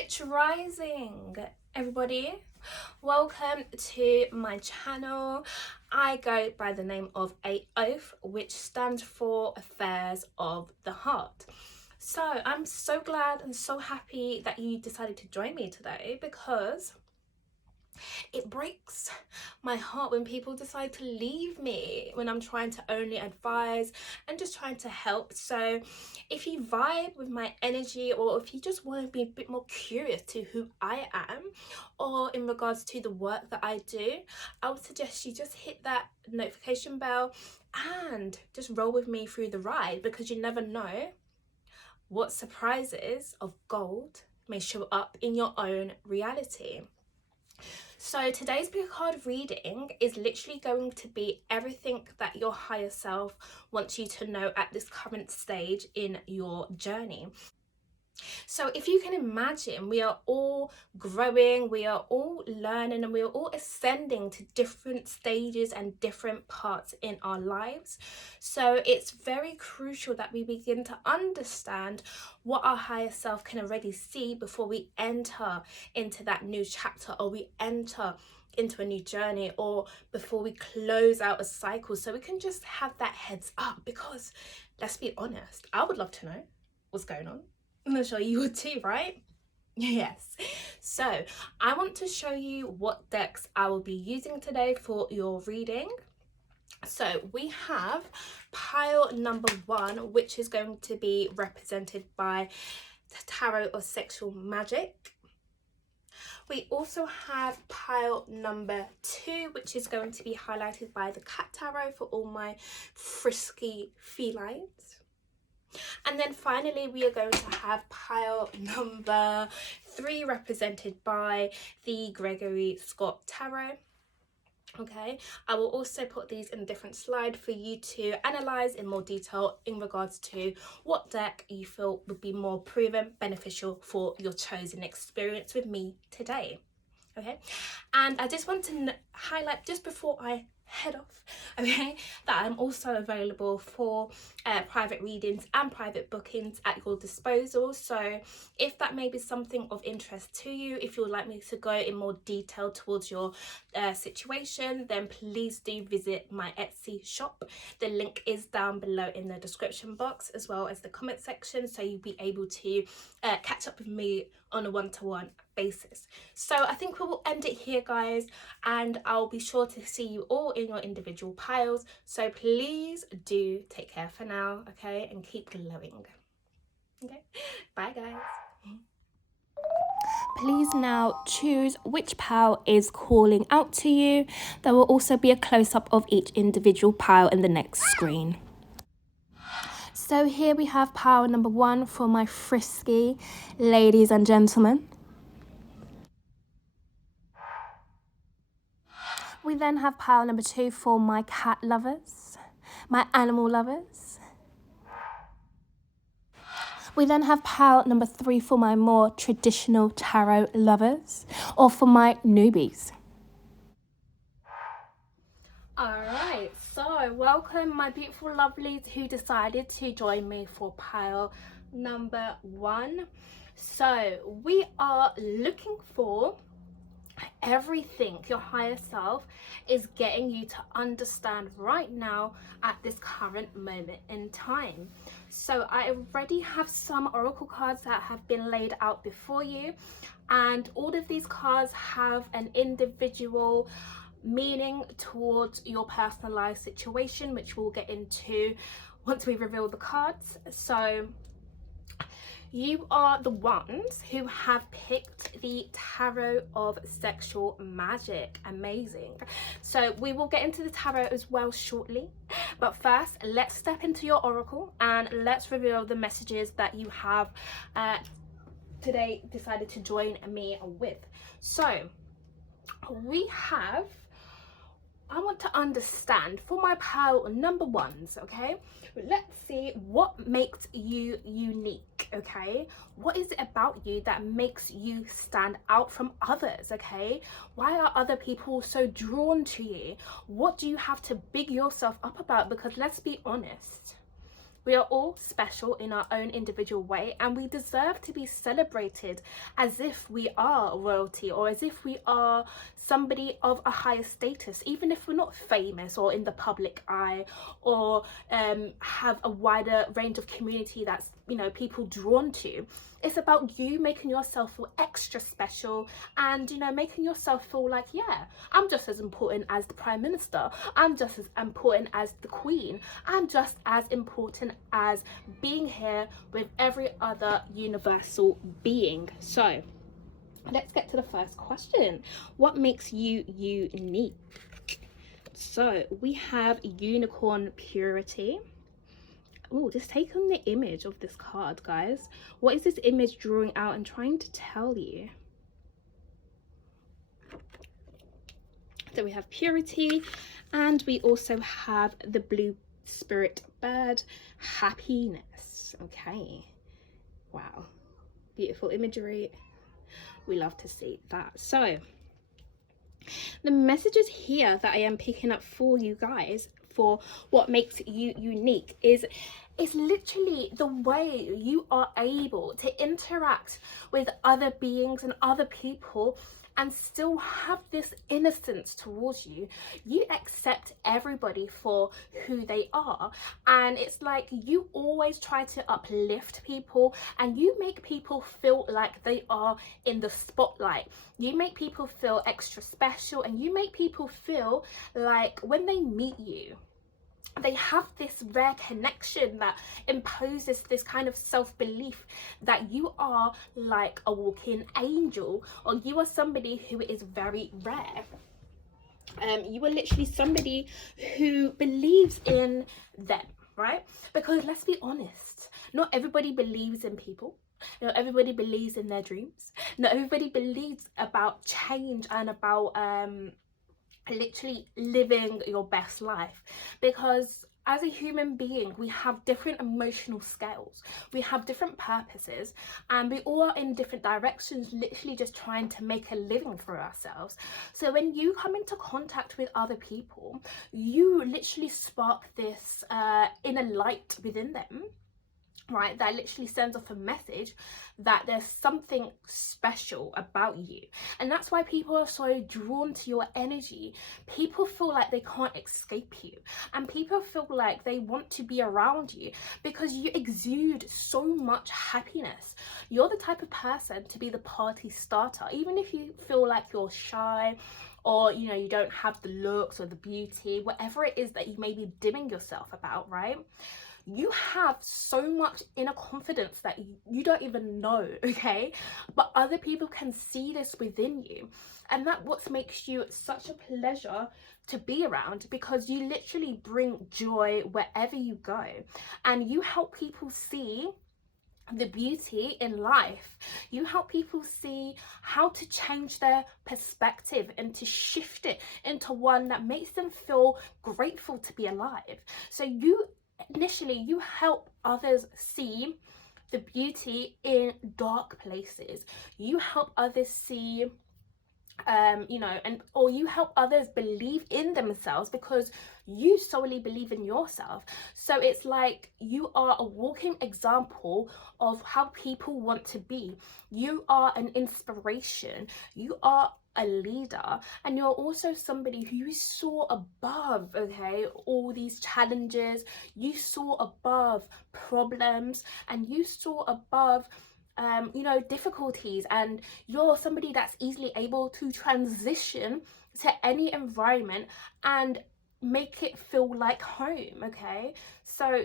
Rich Rising, everybody. Welcome to my channel. I go by the name of AOF, which stands for Affairs of the Heart. So I'm so glad and so happy that you decided to join me today, because it breaks my heart when people decide to leave me when I'm trying to only advise and just trying to help. So if you vibe with my energy, or if you just want to be a bit more curious to who I am, or in regards to the work that I do, I would suggest you just hit that notification bell and just roll with me through the ride, because you never know what surprises of gold may show up in your own reality. So today's book card reading is literally going to be everything that your higher self wants you to know at this current stage in your journey. So if you can imagine, we are all growing, we are all learning, and we are all ascending to different stages and different parts in our lives. So it's very crucial that we begin to understand what our higher self can already see before we enter into that new chapter, or we enter into a new journey, or before we close out a cycle, so we can just have that heads up. Because let's be honest, I would love to know what's going on. I'm sure you would too, right? Yes. So I want to show you what decks I will be using today for your reading. So we have pile number 1, which is going to be represented by the Tarot of Sexual Magic. We also have pile number 2, which is going to be highlighted by the Cat Tarot for all my frisky felines. And then finally, we are going to have pile number 3, represented by the Gregory Scott Tarot. Okay, I will also put these in a different slide for you to analyze in more detail in regards to what deck you feel would be more proven beneficial for your chosen experience with me today. Okay, and I just want to highlight, just before I head off, okay, that I'm also available for private readings and private bookings at your disposal. So if that may be something of interest to you, if you would like me to go in more detail towards your situation, then please do visit my Etsy shop. The link is down below in the description box, as well as the comment section, so you'll be able to catch up with me on a one-to-one basis. So I think we will end it here, guys, and I'll be sure to see you all in your individual piles. So please do take care for now, okay, and keep glowing. Okay, bye guys. Please now choose which pile is calling out to you. There will also be a close-up of each individual pile in the next screen. So here we have pile number 1 for my frisky ladies and gentlemen. We then have pile number 2 for my cat lovers, my animal lovers. We then have pile number 3 for my more traditional tarot lovers, or for my newbies. Alright, so welcome my beautiful lovelies who decided to join me for pile number 1. So we are looking for everything your higher self is getting you to understand right now at this current moment in time. So I already have some oracle cards that have been laid out before you, and all of these cards have an individual meaning towards your personalized situation, which we'll get into once we reveal the cards. So you are the ones who have picked the Tarot of Sexual Magic. Amazing. So we will get into the tarot as well shortly, but first let's step into your oracle and let's reveal the messages that you have today decided to join me with. So we have, I want to understand for my pile number 1s, okay? Let's see what makes you unique, okay? What is it about you that makes you stand out from others, okay? Why are other people so drawn to you? What do you have to big yourself up about? Because let's be honest, We are all special in our own individual way, and we deserve to be celebrated as if we are royalty, or as if we are somebody of a higher status, even if we're not famous or in the public eye, or have a wider range of community that's, you know, people drawn to. It's about you making yourself feel extra special, and, you know, making yourself feel like, yeah, I'm just as important as the Prime Minister, I'm just as important as the Queen, I'm just as important as being here with every other universal being. So let's get to the first question. What makes you unique? So we have unicorn purity. Oh, just take on the image of this card, guys. What is this image drawing out and trying to tell you? So we have purity, and we also have the blue spirit bird, happiness. Okay, wow, beautiful imagery. We love to see that. So the messages here that I am picking up for you guys for what makes you unique is literally the way you are able to interact with other beings and other people and still have this innocence towards you. You accept everybody for who they are, and it's like you always try to uplift people, and you make people feel like they are in the spotlight. You make people feel extra special, and you make people feel like when they meet you, they have this rare connection that imposes this kind of self-belief that you are like a walking angel, or you are somebody who is very rare. You are literally somebody who believes in them, right? Because let's be honest, not everybody believes in people. Not everybody believes in their dreams. Not everybody believes about change and about literally living your best life, because as a human being we have different emotional scales, we have different purposes, and we all are in different directions, literally just trying to make a living for ourselves. So when you come into contact with other people, you literally spark this inner light within them, right, that literally sends off a message that there's something special about you. And that's why people are so drawn to your energy. People feel like they can't escape you, and people feel like they want to be around you because you exude so much happiness. You're the type of person to be the party starter, even if you feel like you're shy, or, you know, you don't have the looks or the beauty, whatever it is that you may be dimming yourself about, right? You have so much inner confidence that you don't even know, okay? But other people can see this within you, and that what makes you such a pleasure to be around, because you literally bring joy wherever you go, and you help people see the beauty in life. You help people see how to change their perspective and to shift it into one that makes them feel grateful to be alive. So you help others see the beauty in dark places. You help others see or you help others believe in themselves because you solely believe in yourself. So it's like you are a walking example of how people want to be. You are an inspiration. You are a leader, and you're also somebody who saw above, okay, all these challenges. You saw above problems, and you saw above difficulties, and you're somebody that's easily able to transition to any environment and make it feel like home, okay? So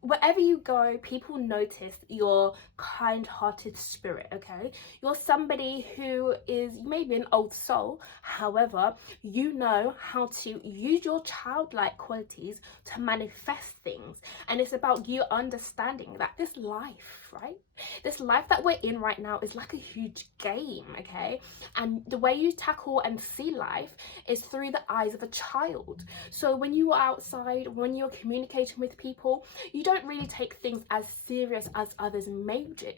wherever you go, people notice your kind-hearted spirit, okay? You're somebody who is maybe an old soul, however, you know how to use your childlike qualities to manifest things. And it's about you understanding that this life, right? This life that we're in right now is like a huge game, okay? And the way you tackle and see life is through the eyes of a child. So when you are outside, when you're communicating with people, you don't really take things as serious as others may do,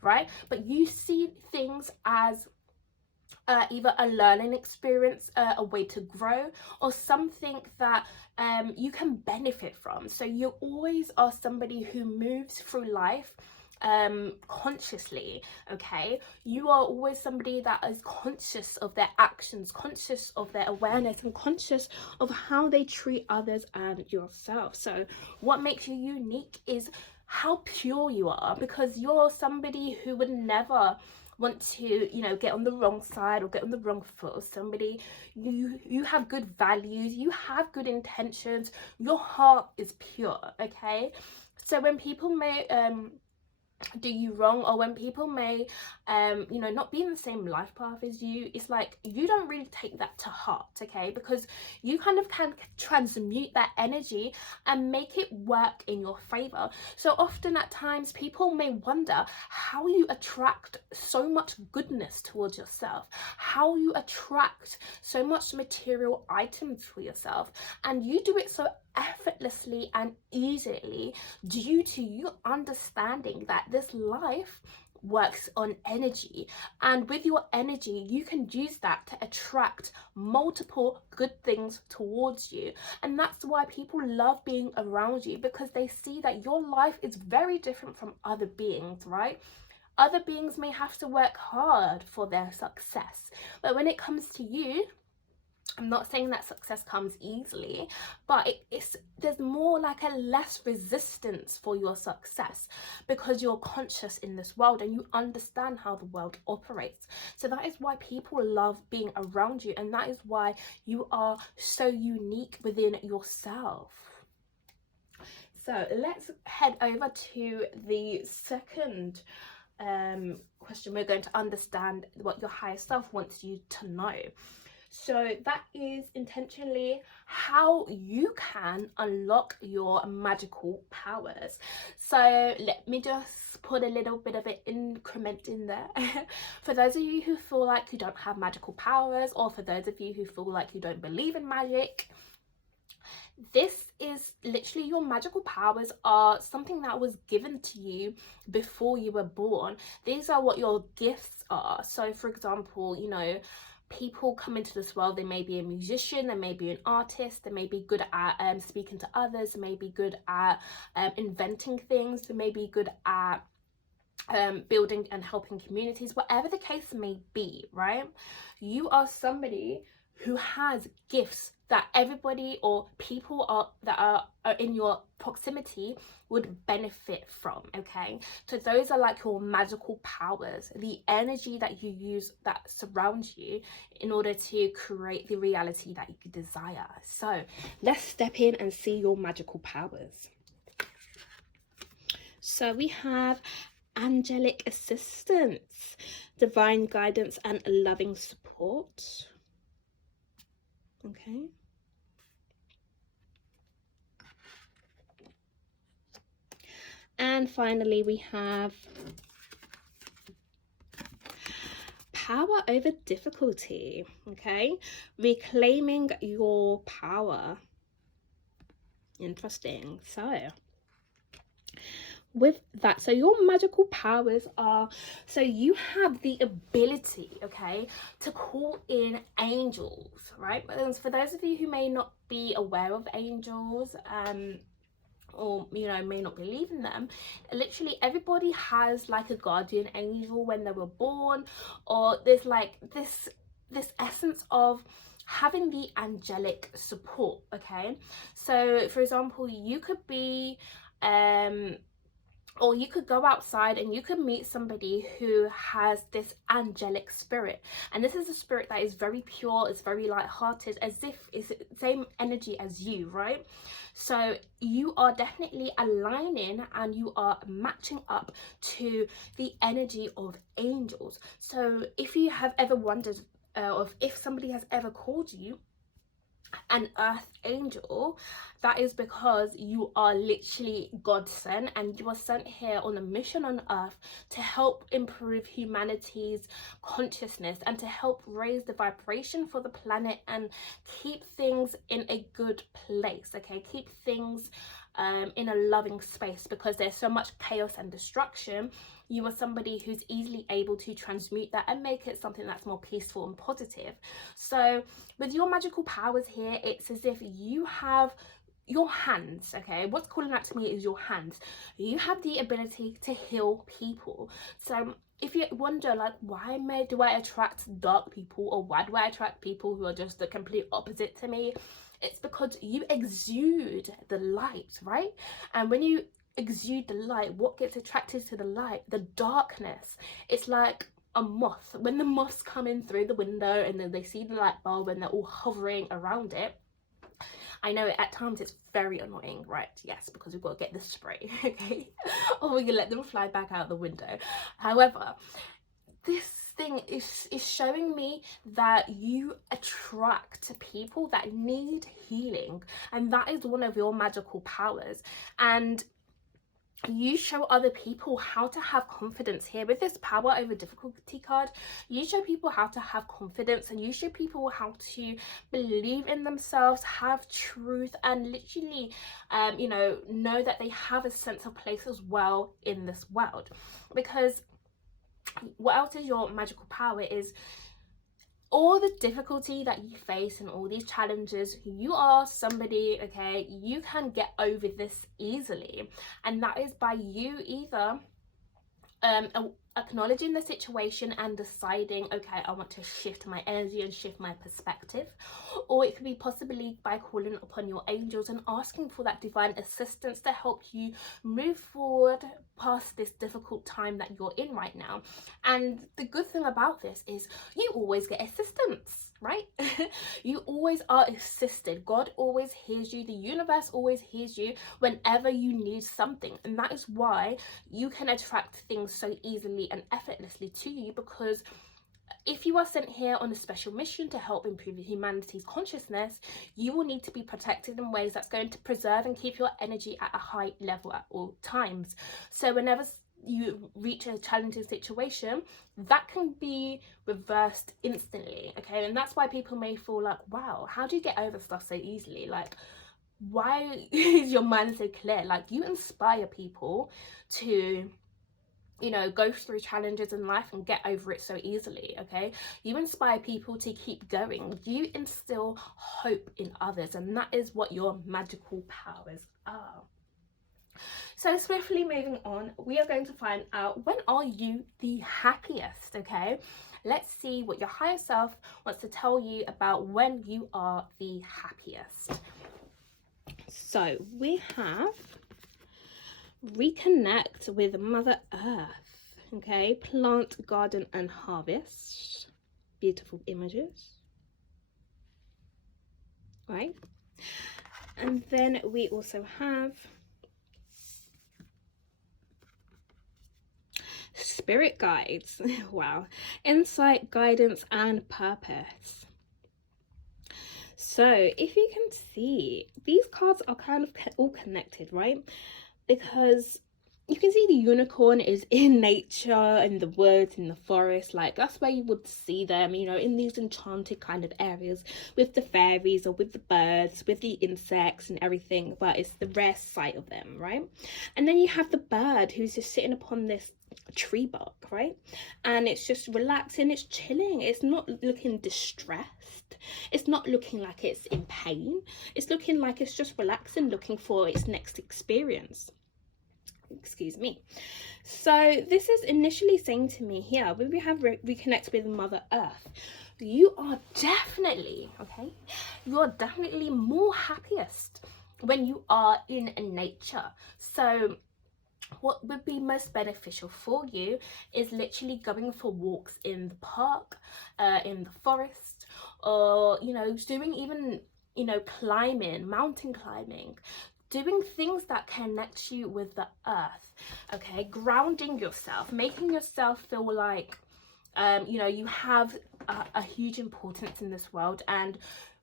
right? But you see things as either a learning experience, a way to grow, or something that you can benefit from. So you always are somebody who moves through life consciously. Okay, you are always somebody that is conscious of their actions, conscious of their awareness, and conscious of how they treat others and yourself. So what makes you unique is how pure you are, because you're somebody who would never want to, you know, get on the wrong side or get on the wrong foot of somebody. You have good values, you have good intentions, your heart is pure. Okay, so when people may do you wrong, or when people may you know, not be in the same life path as you, it's like you don't really take that to heart. Okay, because you kind of can transmute that energy and make it work in your favor. So often at times people may wonder how you attract so much goodness towards yourself, how you attract so much material items for yourself, and you do it so effortlessly and easily due to you understanding that this life works on energy, and with your energy you can use that to attract multiple good things towards you. And that's why people love being around you, because they see that your life is very different from other beings, right? Other beings may have to work hard for their success, but when it comes to you, I'm not saying that success comes easily, but there's more like a less resistance for your success, because you're conscious in this world and you understand how the world operates. So that is why people love being around you, and that is why you are so unique within yourself. So let's head over to the second question. We're going to understand what your higher self wants you to know. So that is intentionally how you can unlock your magical powers. So let me just put a little bit of an increment in there. For those of you who feel like you don't have magical powers, or for those of you who feel like you don't believe in magic, this is literally, your magical powers are something that was given to you before you were born. These are what your gifts are. So for example, you know, people come into this world, they may be a musician, they may be an artist, they may be good at speaking to others, they may be good at inventing things, they may be good at building and helping communities, whatever the case may be, right? You are somebody who has gifts that everybody or people that are in your proximity would benefit from. Okay, so those are like your magical powers, the energy that you use that surrounds you in order to create the reality that you desire. So let's step in and see your magical powers. So we have angelic assistance, divine guidance and loving support. Okay, and finally we have power over difficulty. Okay, reclaiming your power. Interesting. So with that, so your magical powers are, so you have the ability, okay, to call in angels, right? For those of you who may not be aware of angels, or you know, may not believe in them, literally everybody has like a guardian angel when they were born, or there's like this essence of having the angelic support. Okay, so for example, you could be or you could go outside and you could meet somebody who has this angelic spirit, and this is a spirit that is very pure, it's very light-hearted, as if it's the same energy as you, right? So you are definitely aligning and you are matching up to the energy of angels. So if you have ever wondered if somebody has ever called you an earth angel, that is because you are literally God sent, and you are sent here on a mission on earth to help improve humanity's consciousness and to help raise the vibration for the planet and keep things in a good place. Okay, keep things in a loving space, because there's so much chaos and destruction. You are somebody who's easily able to transmute that and make it something that's more peaceful and positive. So with your magical powers here, it's as if you have your hands, okay? What's calling out to me is your hands. You have the ability to heal people. So if you wonder, like, why do I attract dark people, or why do I attract people who are just the complete opposite to me? It's because you exude the light, right? And when you exude the light, what gets attracted to the light? The darkness. It's like a moth. When the moths come in through the window and then they see the light bulb and they're all hovering around it, I know at times it's very annoying, right? Yes, because we've got to get the spray, okay? Or we can let them fly back out the window. However, this thing is showing me that you attract people that need healing, and that is one of your magical powers. And you show other people how to have confidence here with this power over difficulty card. You show people how to have confidence, and you show people how to believe in themselves, have truth, and literally know that they have a sense of place as well in this world. Because what else is your magical power is all the difficulty that you face and all these challenges. You are somebody, okay, you can get over this easily, and that is by you either acknowledging the situation and deciding, okay, I want to shift my energy and shift my perspective. Or it could be possibly by calling upon your angels and asking for that divine assistance to help you move forward past this difficult time that you're in right now. And the good thing about this is you always get assistance, right? You always are assisted. God always hears you. The universe always hears you whenever you need something. And that is why you can attract things so easily and effortlessly to you, because if you are sent here on a special mission to help improve humanity's consciousness, you will need to be protected in ways that's going to preserve and keep your energy at a high level at all times. So whenever you reach a challenging situation, that can be reversed instantly, okay? And that's why people may feel like, wow, how do you get over stuff so easily? Like, why is your mind so clear? Like, you inspire people to go through challenges in life and get over it so easily, okay? You inspire people to keep going. You instill hope in others, and that is what your magical powers are. So swiftly moving on, we are going to find out, when are you the happiest, okay? Let's see what your higher self wants to tell you about when you are the happiest. So we have reconnect with Mother Earth, okay? Plant, garden, and harvest. Beautiful images, right? And then we also have spirit guides. Wow. Insight, guidance, and purpose. So if you can see, these cards are kind of all connected, right? Because you can see the unicorn is in nature, in the woods, in the forest. Like, that's where you would see them, in these enchanted kind of areas with the fairies or with the birds, with the insects and everything. But it's the rare sight of them, right? And then you have the bird who's just sitting upon this tree bark, right? And it's just relaxing, it's chilling, it's not looking distressed, it's not looking like it's in pain, it's looking like it's just relaxing, looking for its next experience. Excuse me. So this is initially saying to me here, when we have reconnect with Mother Earth, you are definitely, okay, you're definitely more happiest when you are in nature. So what would be most beneficial for you is literally going for walks in the park, in the forest, or doing even climbing, mountain climbing, doing things that connect you with the earth, okay? Grounding yourself, making yourself feel like you have a huge importance in this world, and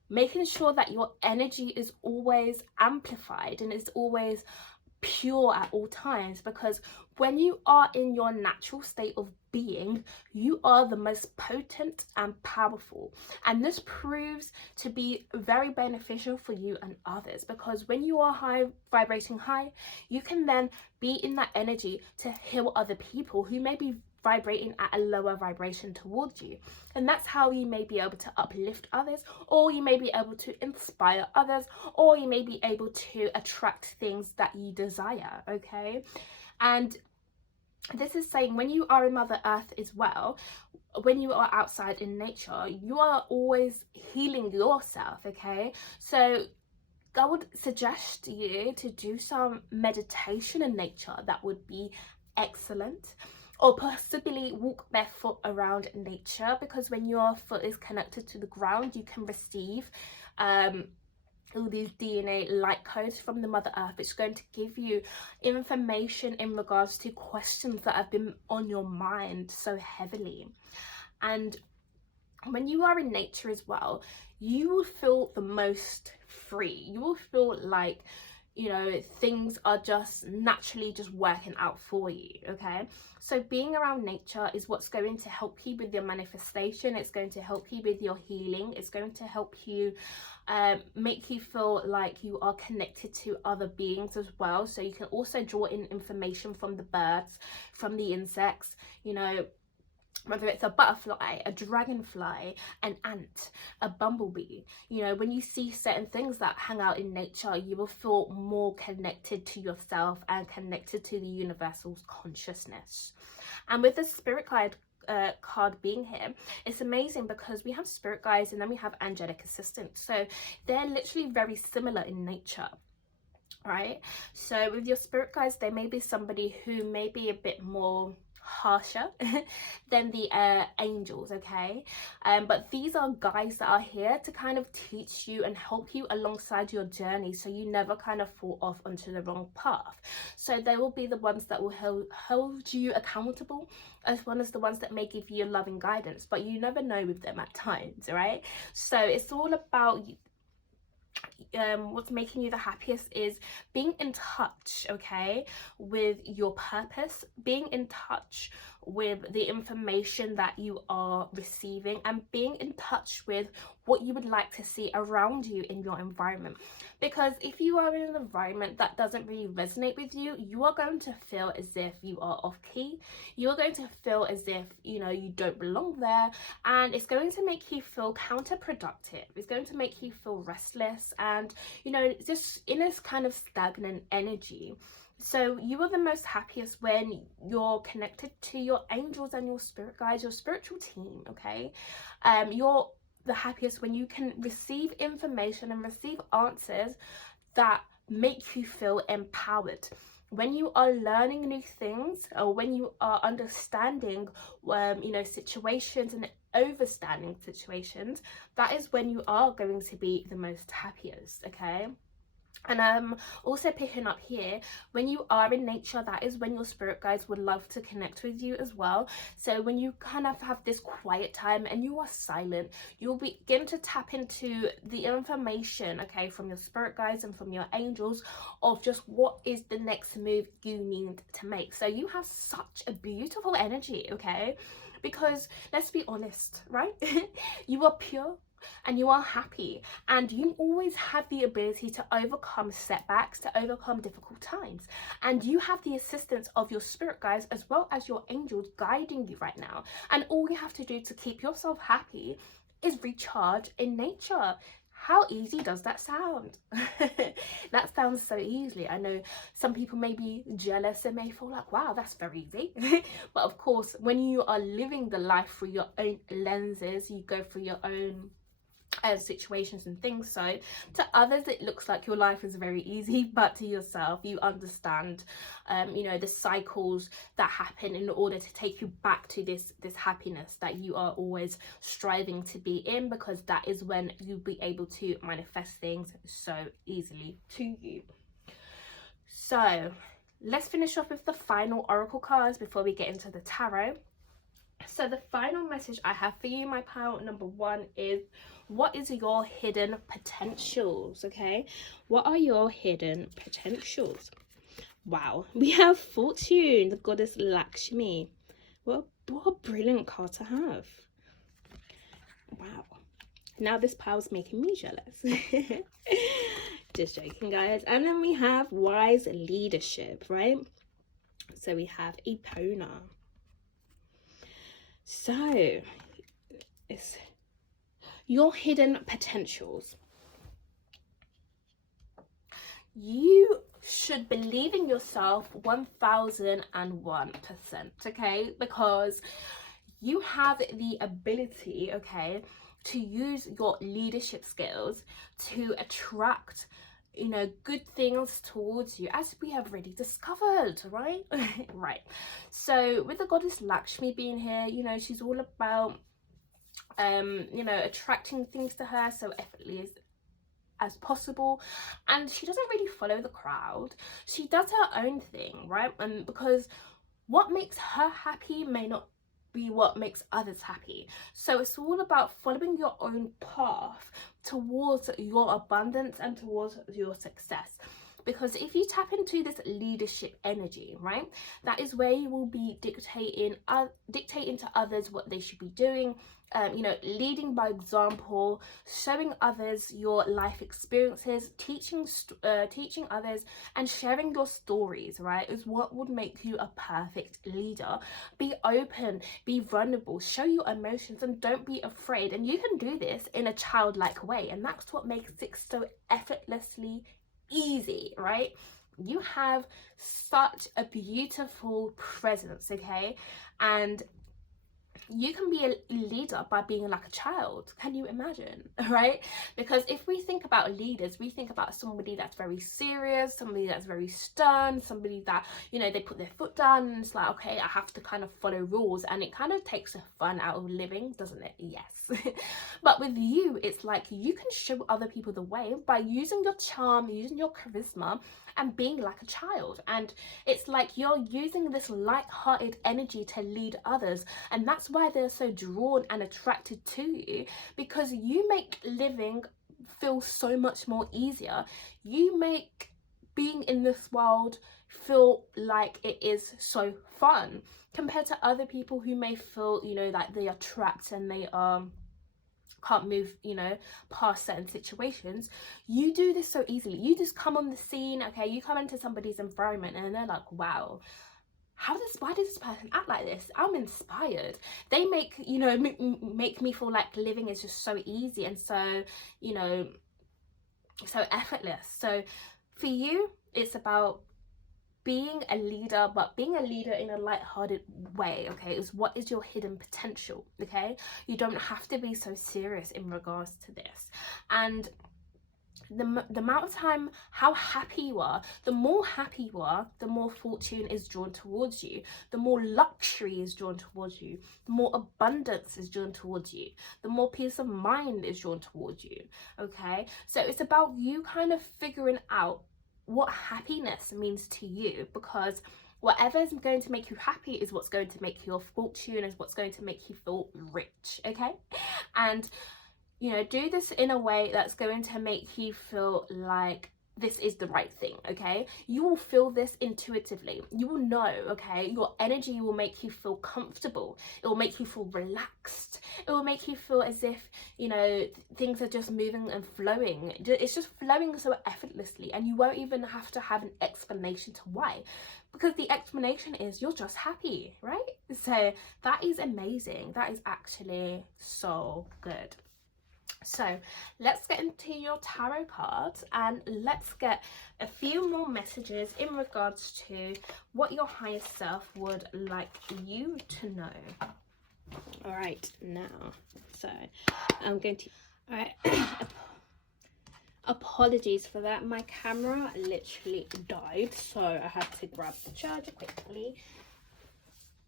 making sure that your energy is always amplified and is always pure at all times. Because when you are in your natural state of being, you are the most potent and powerful. And this proves to be very beneficial for you and others, because when you are vibrating high, you can then be in that energy to heal other people who may be vibrating at a lower vibration towards you. And that's how you may be able to uplift others, or you may be able to inspire others, or you may be able to attract things that you desire, okay? And this is saying when you are in Mother Earth as well, when you are outside in nature, you are always healing yourself, okay? So I would suggest you to do some meditation in nature. That would be excellent. Or possibly walk barefoot around nature, because when your foot is connected to the ground, you can receive all these DNA light codes from the Mother Earth. It's going to give you information in regards to questions that have been on your mind so heavily. And when you are in nature as well, you will feel the most free. You will feel like, you know, things are just naturally just working out for you, okay? So being around nature is what's going to help you with your manifestation. It's going to help you with your healing. It's going to help you make you feel like you are connected to other beings as well. So you can also draw in information from the birds, from the insects, you know, whether it's a butterfly, a dragonfly, an ant, a bumblebee. You know, when you see certain things that hang out in nature, you will feel more connected to yourself and connected to the universal consciousness. And with the spirit guide card being here, it's amazing because we have spirit guides and then we have angelic assistants. So they're literally very similar in nature, right? So with your spirit guides, they may be somebody who may be a bit more harsher than the angels, okay? But these are guides that are here to kind of teach you and help you alongside your journey, so you never kind of fall off onto the wrong path. So they will be the ones that will hold you accountable, as well as the ones that may give you loving guidance, but you never know with them at times, right? So it's all about what's making you the happiest is being in touch, okay, with your purpose, being in touch with the information that you are receiving, and being in touch with what you would like to see around you in your environment. Because if you are in an environment that doesn't really resonate with you, you are going to feel as if you are off key. You're going to feel as if, you know, you don't belong there, and it's going to make you feel counterproductive. It's going to make you feel restless and, you know, just in this kind of stagnant energy. So you are the most happiest when you're connected to your angels and your spirit guides, your spiritual team, okay? You're the happiest when you can receive information and receive answers that make you feel empowered. When you are learning new things, or when you are understanding you know, situations and understanding situations, that is when you are going to be the most happiest, okay? And also picking up here, when you are in nature, that is when your spirit guides would love to connect with you as well. So when you kind of have this quiet time and you are silent, you'll begin to tap into the information, okay, from your spirit guides and from your angels, of just what is the next move you need to make. So you have such a beautiful energy, okay? Because let's be honest, right? You are pure and you are happy, and you always have the ability to overcome setbacks, to overcome difficult times, and you have the assistance of your spirit guides as well as your angels guiding you right now. And all you have to do to keep yourself happy is recharge in nature. How easy does that sound? That sounds so easy. I know some people may be jealous and may feel like, wow, that's very easy. But of course, when you are living the life through your own lenses, you go through your own situations and things. So to others it looks like your life is very easy, but to yourself, you understand you know, the cycles that happen in order to take you back to this happiness that you are always striving to be in, because that is when you'll be able to manifest things so easily to you. So let's finish off with the final oracle cards before we get into the tarot. So the final message I have for you, my pile number one, is what is your hidden potentials, okay? What are your hidden potentials? Wow, we have Fortune, the goddess Lakshmi. What a What a brilliant card to have. Wow. Now this pile's making me jealous. Just joking, guys. And then we have wise leadership, right? So we have Epona. So it's your hidden potentials. You should believe in yourself 1001%, okay? Because you have the ability, okay, to use your leadership skills to attract, you know, good things towards you, as we have already discovered, right? Right. So with the goddess Lakshmi being here, you know, she's all about you know, attracting things to her so effortlessly as possible, and she doesn't really follow the crowd. She does her own thing, right? And because what makes her happy may not be what makes others happy. So it's all about following your own path towards your abundance and towards your success. Because if you tap into this leadership energy, right, that is where you will be dictating to others what they should be doing, you know, leading by example, showing others your life experiences, teaching others, and sharing your stories, right, is what would make you a perfect leader. Be open, be vulnerable, show your emotions, and don't be afraid. And you can do this in a childlike way, and that's what makes it so effortlessly easy, right? You have such a beautiful presence, okay? And you can be a leader by being like a child. Can you imagine? Right? Because if we think about leaders, we think about somebody that's very serious, somebody that's very stern, somebody that, you know, they put their foot down and it's like, okay, I have to kind of follow rules, and it kind of takes the fun out of living, doesn't it? Yes. But with you, it's like you can show other people the way by using your charm, using your charisma, and being like a child. And it's like you're using this light-hearted energy to lead others, and that's why they're so drawn and attracted to you, because you make living feel so much more easier. You make being in this world feel like it is so fun compared to other people who may feel, you know, like they are trapped and they can't move, you know, past certain situations. You do this so easily. You just come on the scene, okay, you come into somebody's environment and they're like, wow, why does this person act like this? I'm inspired. They make, you know, make me feel like living is just so easy and so, you know, so effortless. So for you, it's about being a leader, but being a leader in a light-hearted way, okay, is what is your hidden potential, okay? You don't have to be so serious in regards to this. And the amount of time, how happy you are, the more happy you are, the more fortune is drawn towards you, the more luxury is drawn towards you, the more abundance is drawn towards you, the more peace of mind is drawn towards you, okay? So it's about you kind of figuring out what happiness means to you, because whatever is going to make you happy is what's going to make your fortune, is what's going to make you feel rich, okay? And, you know, do this in a way that's going to make you feel like this is the right thing, okay? You will feel this intuitively. You will know, okay? Your energy will make you feel comfortable. It will make you feel relaxed. It will make you feel as if, you know, things are just moving and flowing. It's just flowing so effortlessly, and you won't even have to have an explanation to why, because the explanation is you're just happy, right? So that is amazing. That is actually so good. So let's get into your tarot cards and let's get a few more messages in regards to what your higher self would like you to know. All right, now, so I'm going to, all right, apologies for that. My camera literally died, so I had to grab the charger quickly.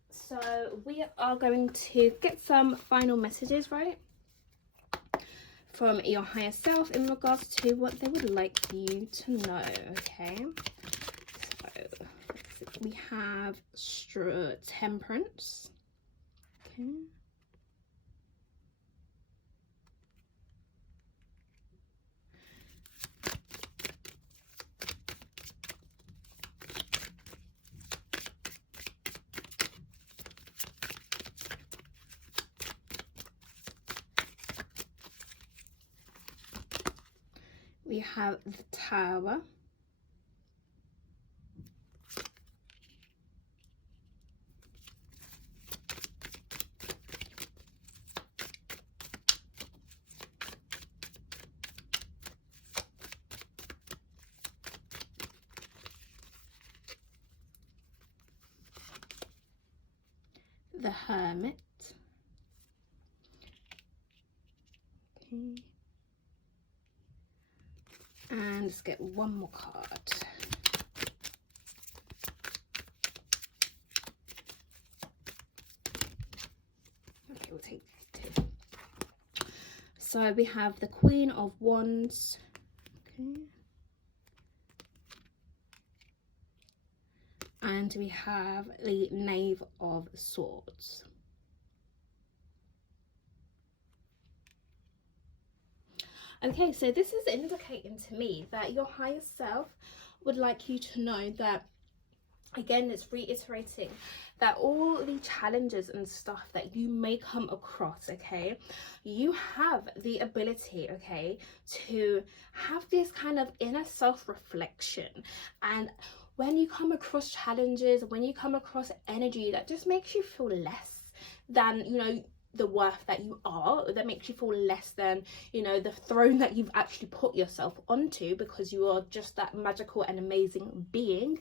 So we are going to get some final messages, right, from your higher self in regards to what they would like you to know, okay? So we have Temperance, okay? we have the Tower. The Hermit. Okay. And let's get one more card. Okay, we'll take these two. So we have the Queen of Wands. Okay. And we have the Knave of Swords. Okay, so this is indicating to me that your higher self would like you to know that, again, it's reiterating that all the challenges and stuff that you may come across, okay, you have the ability, okay, to have this kind of inner self-reflection. And when you come across challenges, when you come across energy that just makes you feel less than, you know, the worth that you are, that makes you feel less than, you know, the throne that you've actually put yourself onto, because you are just that magical and amazing being,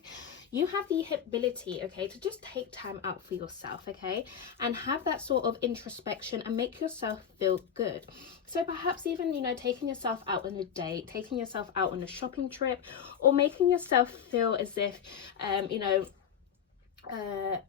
you have the ability, okay, to just take time out for yourself, okay, and have that sort of introspection and make yourself feel good. So perhaps even, you know, taking yourself out on a date, taking yourself out on a shopping trip, or making yourself feel as if, you know,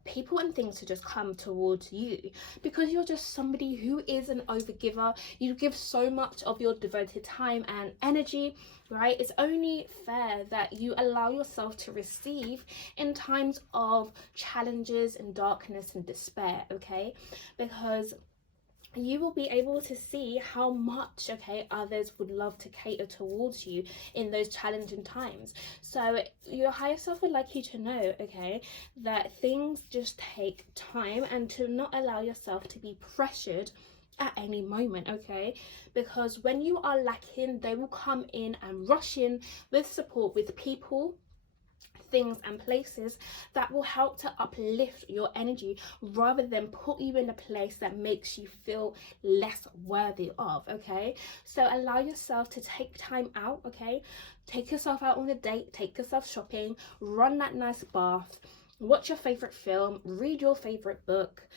people and things to just come towards you, because you're just somebody who is an overgiver. You give so much of your devoted time and energy, right? It's only fair that you allow yourself to receive in times of challenges and darkness and despair, okay? Because you will be able to see how much, okay, others would love to cater towards you in those challenging times. So your higher self would like you to know, okay, that things just take time, and to not allow yourself to be pressured at any moment, okay? Because when you are lacking, they will come in and rush in with support, with people, things and places that will help to uplift your energy, rather than put you in a place that makes you feel less worthy of, okay? So allow yourself to take time out, okay? Take yourself out on a date, take yourself shopping, run that nice bath, watch your favorite film, read your favorite book,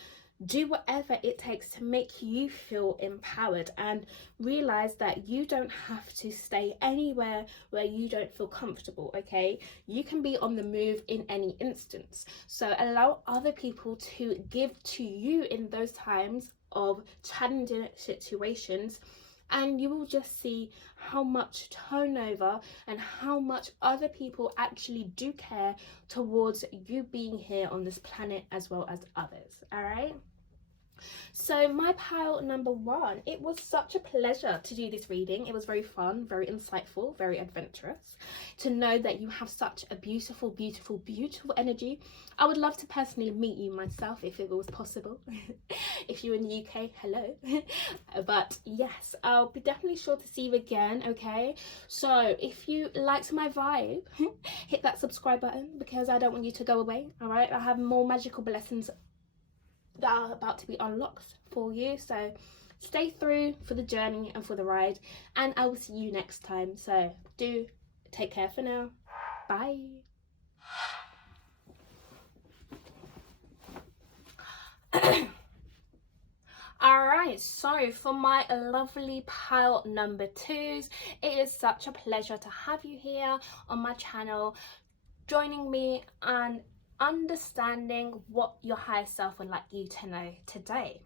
do whatever it takes to make you feel empowered, and realize that you don't have to stay anywhere where you don't feel comfortable, okay? You can be on the move in any instance. So allow other people to give to you in those times of challenging situations, and you will just see how much turnover and how much other people actually do care towards you being here on this planet, as well as others. All right, so my pile number one, it was such a pleasure to do this reading. It was very fun, very insightful, very adventurous, to know that you have such a beautiful, beautiful, beautiful energy. I would love to personally meet you myself if it was possible. If you're in the UK, hello. But yes, I'll be definitely sure to see you again, okay? So if you liked my vibe, hit that subscribe button, because I don't want you to go away, all right? I have more magical blessings that are about to be unlocked for you, so stay through for the journey and for the ride, and I will see you next time. So do take care for now. Bye. Alright, so for my lovely pile number twos, it is such a pleasure to have you here on my channel, joining me and understanding what your higher self would like you to know today.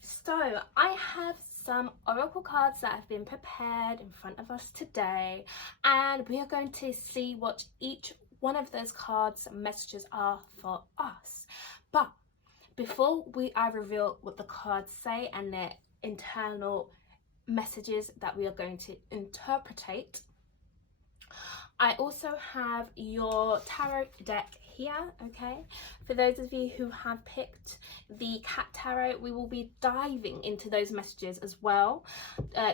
So I have some oracle cards that have been prepared in front of us today, and we are going to see what each one of those cards messages are for us. But before I reveal what the cards say and their internal messages that we are going to interpretate, I also have your tarot deck here. Okay, for those of you who have picked the cat tarot, we will be diving into those messages as well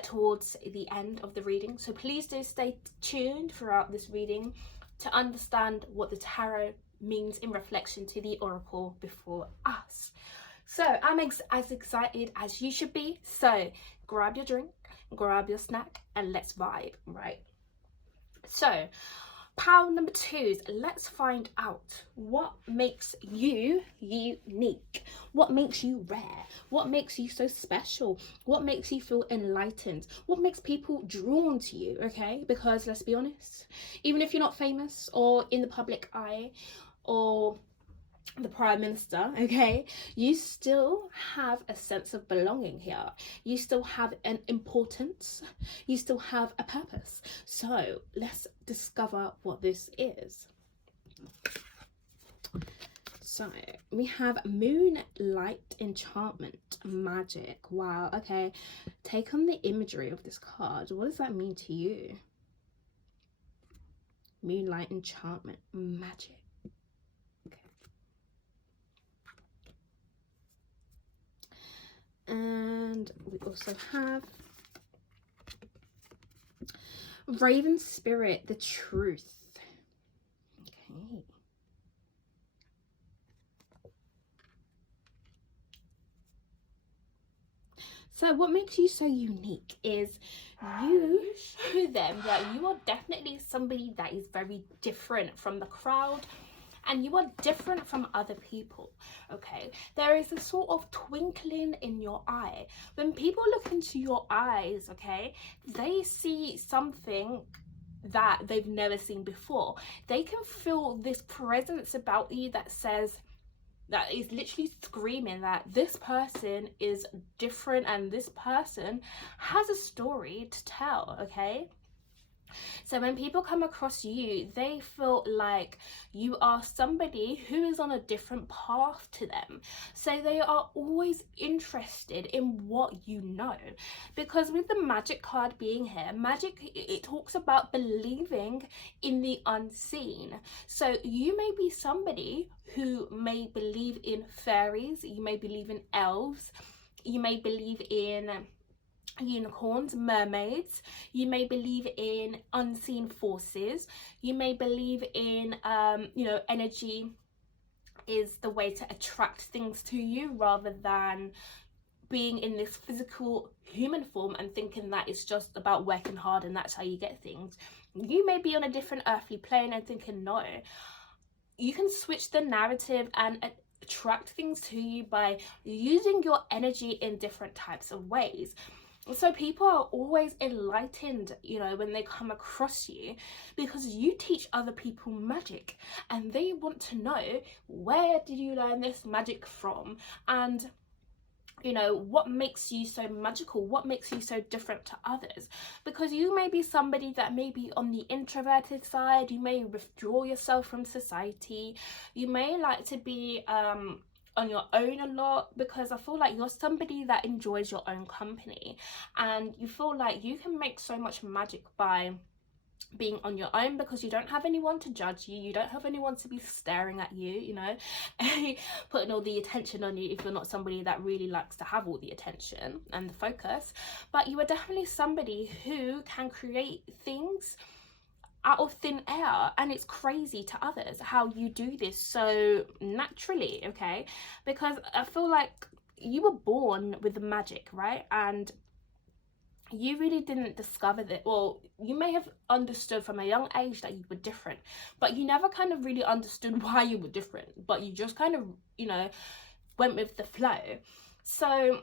towards the end of the reading, so please do stay tuned throughout this reading to understand what the tarot means in reflection to the oracle before us. So I'm as excited as you should be, so grab your drink, grab your snack, and let's vibe, right? So pile number 2 is, let's find out what makes you unique, what makes you rare, what makes you so special, what makes you feel enlightened, what makes people drawn to you. Okay, because let's be honest, even if you're not famous or in the public eye or the Prime Minister, okay, you still have a sense of belonging here. You still have an importance. You still have a purpose. So let's discover what this is. So we have Moonlight Enchantment Magic. Wow, okay. Take on the imagery of this card. What does that mean to you? Moonlight Enchantment Magic. And we also have Raven Spirit, the Truth. Okay. So what makes you so unique is you show them that you are definitely somebody that is very different from the crowd, and you are different from other people. Okay, there is a sort of twinkling in your eye. When people look into your eyes, okay, they see something that they've never seen before. They can feel this presence about you that says, that is literally screaming that this person is different and this person has a story to tell. Okay, so when people come across you, they feel like you are somebody who is on a different path to them. So they are always interested in what you know. Because with the magic card being here, magic, it talks about believing in the unseen. So you may be somebody who may believe in fairies, you may believe in elves, you may believe in unicorns, mermaids, you may believe in unseen forces, you may believe in energy is the way to attract things to you rather than being in this physical human form and thinking that it's just about working hard and that's how you get things. You may be on a different earthly plane and thinking, no, you can switch the narrative and attract things to you by using your energy in different types of ways. So people are always enlightened, when they come across you, because you teach other people magic and they want to know, where did you learn this magic from? And what makes you so magical? What makes you so different to others? Because you may be somebody that may be on the introverted side, you may withdraw yourself from society, you may like to be on your own a lot, because I feel like you're somebody that enjoys your own company and you feel like you can make so much magic by being on your own, because you don't have anyone to judge you, you don't have anyone to be staring at you, putting all the attention on you if you're not somebody that really likes to have all the attention and the focus. But you are definitely somebody who can create things out of thin air, and it's crazy to others how you do this so naturally. Okay, because I feel like you were born with the magic, right? And you really didn't discover that. Well, you may have understood from a young age that you were different, but you never kind of really understood why you were different, but you just kind of went with the flow. So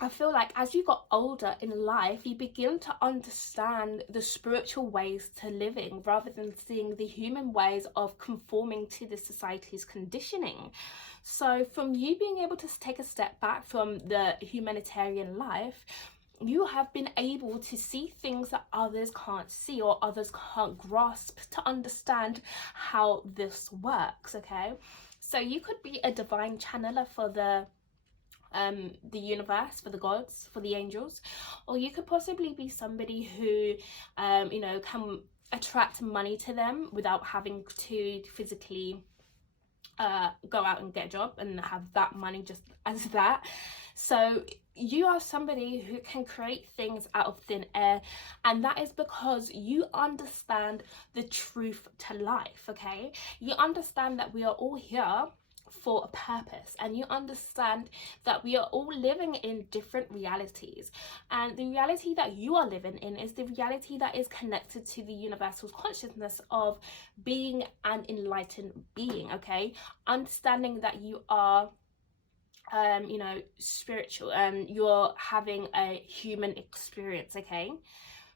I feel like as you got older in life, you begin to understand the spiritual ways to living rather than seeing the human ways of conforming to the society's conditioning. So from you being able to take a step back from the humanitarian life, you have been able to see things that others can't see or others can't grasp, to understand how this works. Okay, so you could be a divine channeler for the universe, for the gods, for the angels, or you could possibly be somebody who can attract money to them without having to physically go out and get a job and have that money just as that. So you are somebody who can create things out of thin air, and that is because you understand the truth to life. Okay, you understand that we are all here for a purpose, and you understand that we are all living in different realities, and the reality that you are living in is the reality that is connected to the universal consciousness of being an enlightened being. Okay, understanding that you are spiritual, and you're having a human experience. Okay,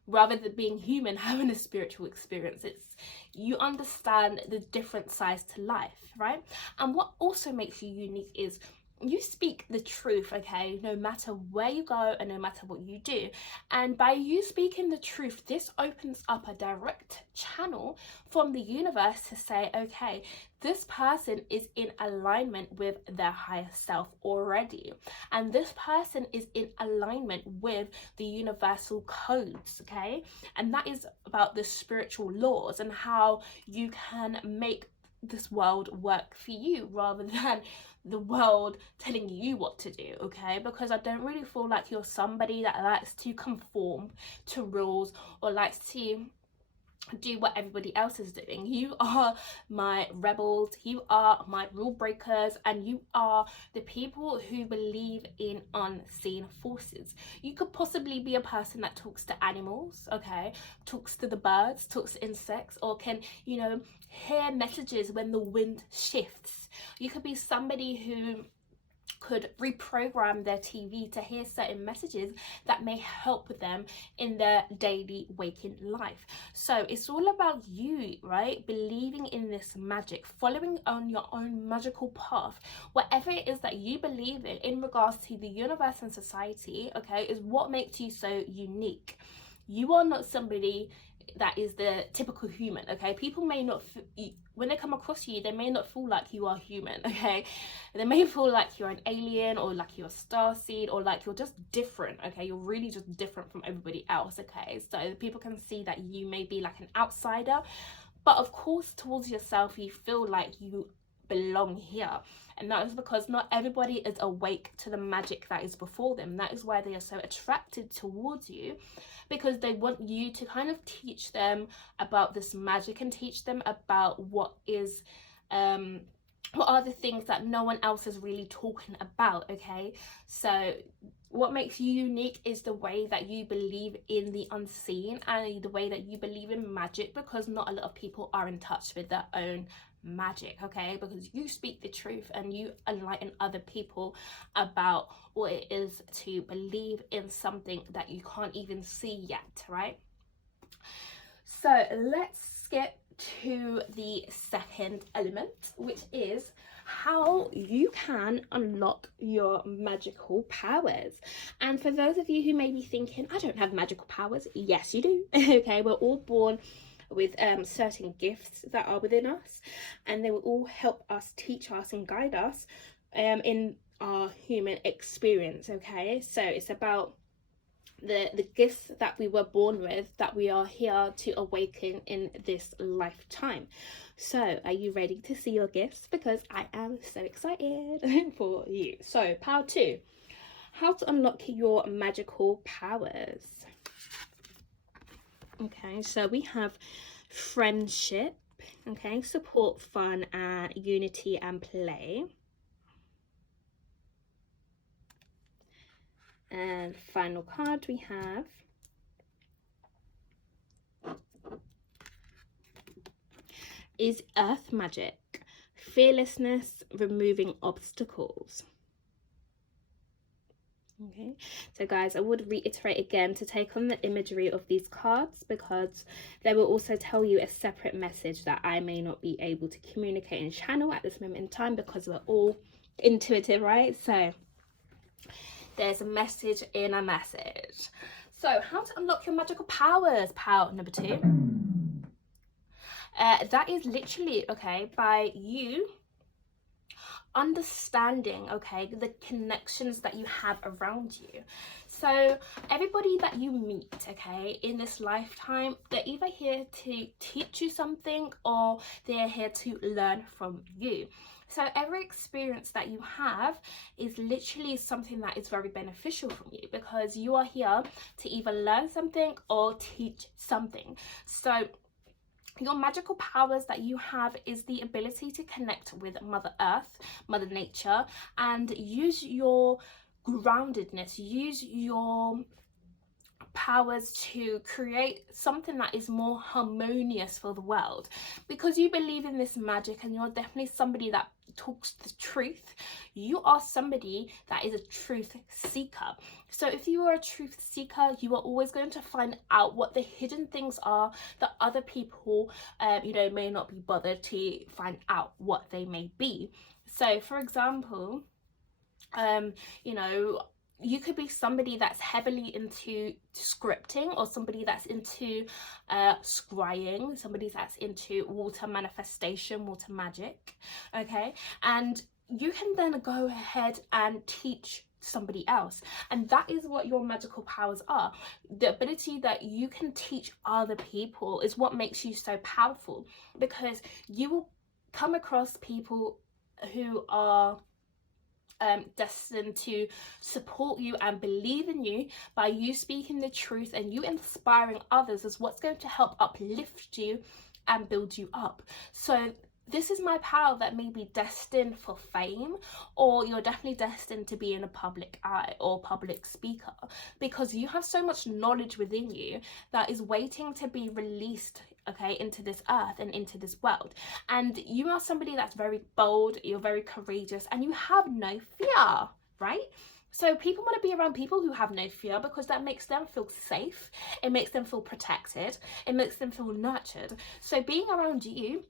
rather than being human having a spiritual experience, it's you understand the different sides to life, right? And what also makes you unique is you speak the truth, okay, no matter where you go and no matter what you do. And by you speaking the truth, this opens up a direct channel from the universe to say, okay, this person is in alignment with their higher self already, and this person is in alignment with the universal codes. Okay, and that is about the spiritual laws and how you can make this world work for you rather than the world telling you what to do. Okay, because I don't really feel like you're somebody that likes to conform to rules or likes to do what everybody else is doing. You are my rebels, you are my rule breakers, and you are the people who believe in unseen forces. You could possibly be a person that talks to animals, okay, talks to the birds, talks to insects, or can, hear messages when the wind shifts. You could be somebody who could reprogram their TV to hear certain messages that may help them in their daily waking life. So it's all about you, right? Believing in this magic, following on your own magical path, whatever it is that you believe in regards to the universe and society, okay, is what makes you so unique. You are not somebody that is the typical human. Okay, people may not when they come across you, they may not feel like you are human. Okay, they may feel like you're an alien, or like you're a starseed, or like you're just different. Okay, you're really just different from everybody else. Okay, so people can see that you may be like an outsider, but of course towards yourself you feel like you belong here. And that is because not everybody is awake to the magic that is before them. That is why they are so attracted towards you, because they want you to kind of teach them about this magic and teach them about what are the things that no one else is really talking about. Okay, so what makes you unique is the way that you believe in the unseen and the way that you believe in magic, because not a lot of people are in touch with their own magic. Okay, because you speak the truth and you enlighten other people about what it is to believe in something that you can't even see yet, right? So let's get to the second element, which is how you can unlock your magical powers. And for those of you who may be thinking, I don't have magical powers, yes you do. Okay, we're all born with certain gifts that are within us, and they will all help us, teach us and guide us in our human experience. Okay, so it's about the gifts that we were born with, that we are here to awaken in this lifetime. So are you ready to see your gifts? Because I am so excited for you. So power 2, how to unlock your magical powers. Okay, so we have friendship, okay, support, fun, and unity and play. And final card we have is earth magic, fearlessness, removing obstacles. Okay, so guys, I would reiterate again to take on the imagery of these cards, because they will also tell you a separate message that I may not be able to communicate and channel at this moment in time, because we're all intuitive, right? So there's a message in a message. So how to unlock your magical powers, power number 2. That is literally, okay, by you understanding, okay, the connections that you have around you. So everybody that you meet, okay, in this lifetime, they're either here to teach you something or they're here to learn from you. So every experience that you have is literally something that is very beneficial from you, because you are here to either learn something or teach something. So your magical powers that you have is the ability to connect with Mother Earth, Mother Nature, and use your groundedness, use your powers to create something that is more harmonious for the world, because you believe in this magic and you're definitely somebody that talks the truth. You are somebody that is a truth seeker. So if you are a truth seeker, you are always going to find out what the hidden things are that other people may not be bothered to find out what they may be. So for example, you could be somebody that's heavily into scripting, or somebody that's into scrying, somebody that's into water manifestation, water magic, okay? And you can then go ahead and teach somebody else, and that is what your magical powers are. The ability that you can teach other people is what makes you so powerful, because you will come across people who are destined to support you and believe in you by you speaking the truth, and you inspiring others is what's going to help uplift you and build you up. So this is my power that may be destined for fame, or you're definitely destined to be in a public eye or public speaker, because you have so much knowledge within you that is waiting to be released, okay, into this earth and into this world. And you are somebody that's very bold, you're very courageous, and you have no fear, right? So people want to be around people who have no fear, because that makes them feel safe, it makes them feel protected, it makes them feel nurtured. So being around you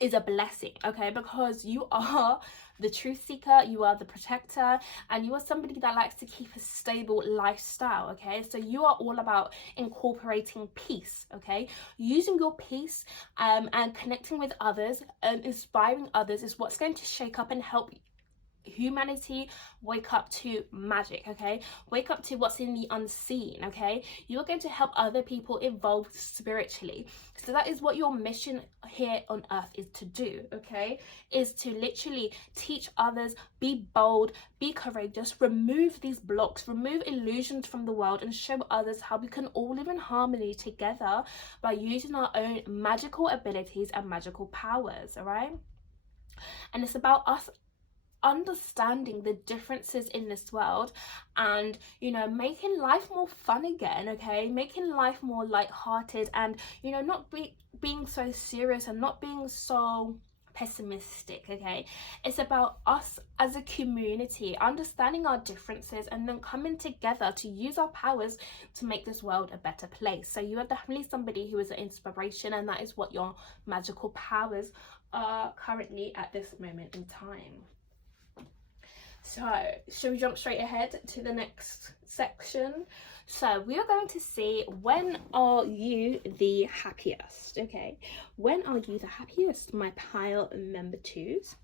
is a blessing, okay, because you are the truth seeker, you are the protector, and you are somebody that likes to keep a stable lifestyle, okay? So you are all about incorporating peace, okay? Using your peace and connecting with others and inspiring others is what's going to shake up and help humanity wake up to magic, okay? Wake up to what's in the unseen, okay? You're going to help other people evolve spiritually. So that is what your mission here on earth is to do, okay? Is to literally teach others, be bold, be courageous, remove these blocks, remove illusions from the world, and show others how we can all live in harmony together by using our own magical abilities and magical powers, all right? And it's about us understanding the differences in this world and making life more fun again, okay? Making life more light-hearted, and not being so serious and not being so pessimistic, okay? It's about us as a community understanding our differences and then coming together to use our powers to make this world a better place. So you are definitely somebody who is an inspiration, and that is what your magical powers are currently at this moment in time. So, shall we jump straight ahead to the next section? So, we are going to see, when are you the happiest? Okay, when are you the happiest, my pile member twos?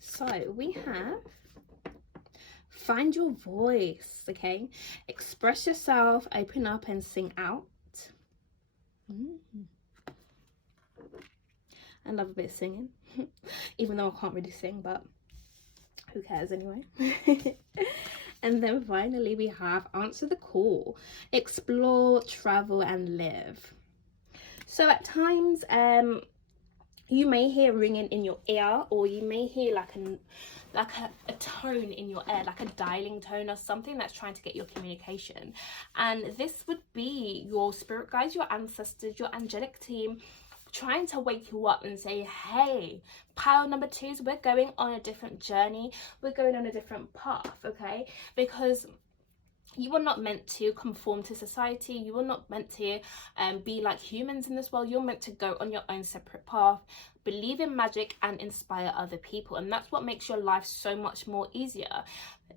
So, we have find your voice, okay? Express yourself, open up and sing out. I love a bit of singing, even though I can't really sing, but who cares anyway? And then finally we have answer the call, explore, travel and live. So at times you may hear ringing in your ear, or you may hear like a tone in your ear, like a dialing tone or something that's trying to get your communication. And this would be your spirit guides, your ancestors, your angelic team, trying to wake you up and say, hey, pile number twos, we're going on a different journey, we're going on a different path, okay? Because you are not meant to conform to society, you are not meant to be like humans in this world. You're meant to go on your own separate path, believe in magic and inspire other people, and that's what makes your life so much more easier,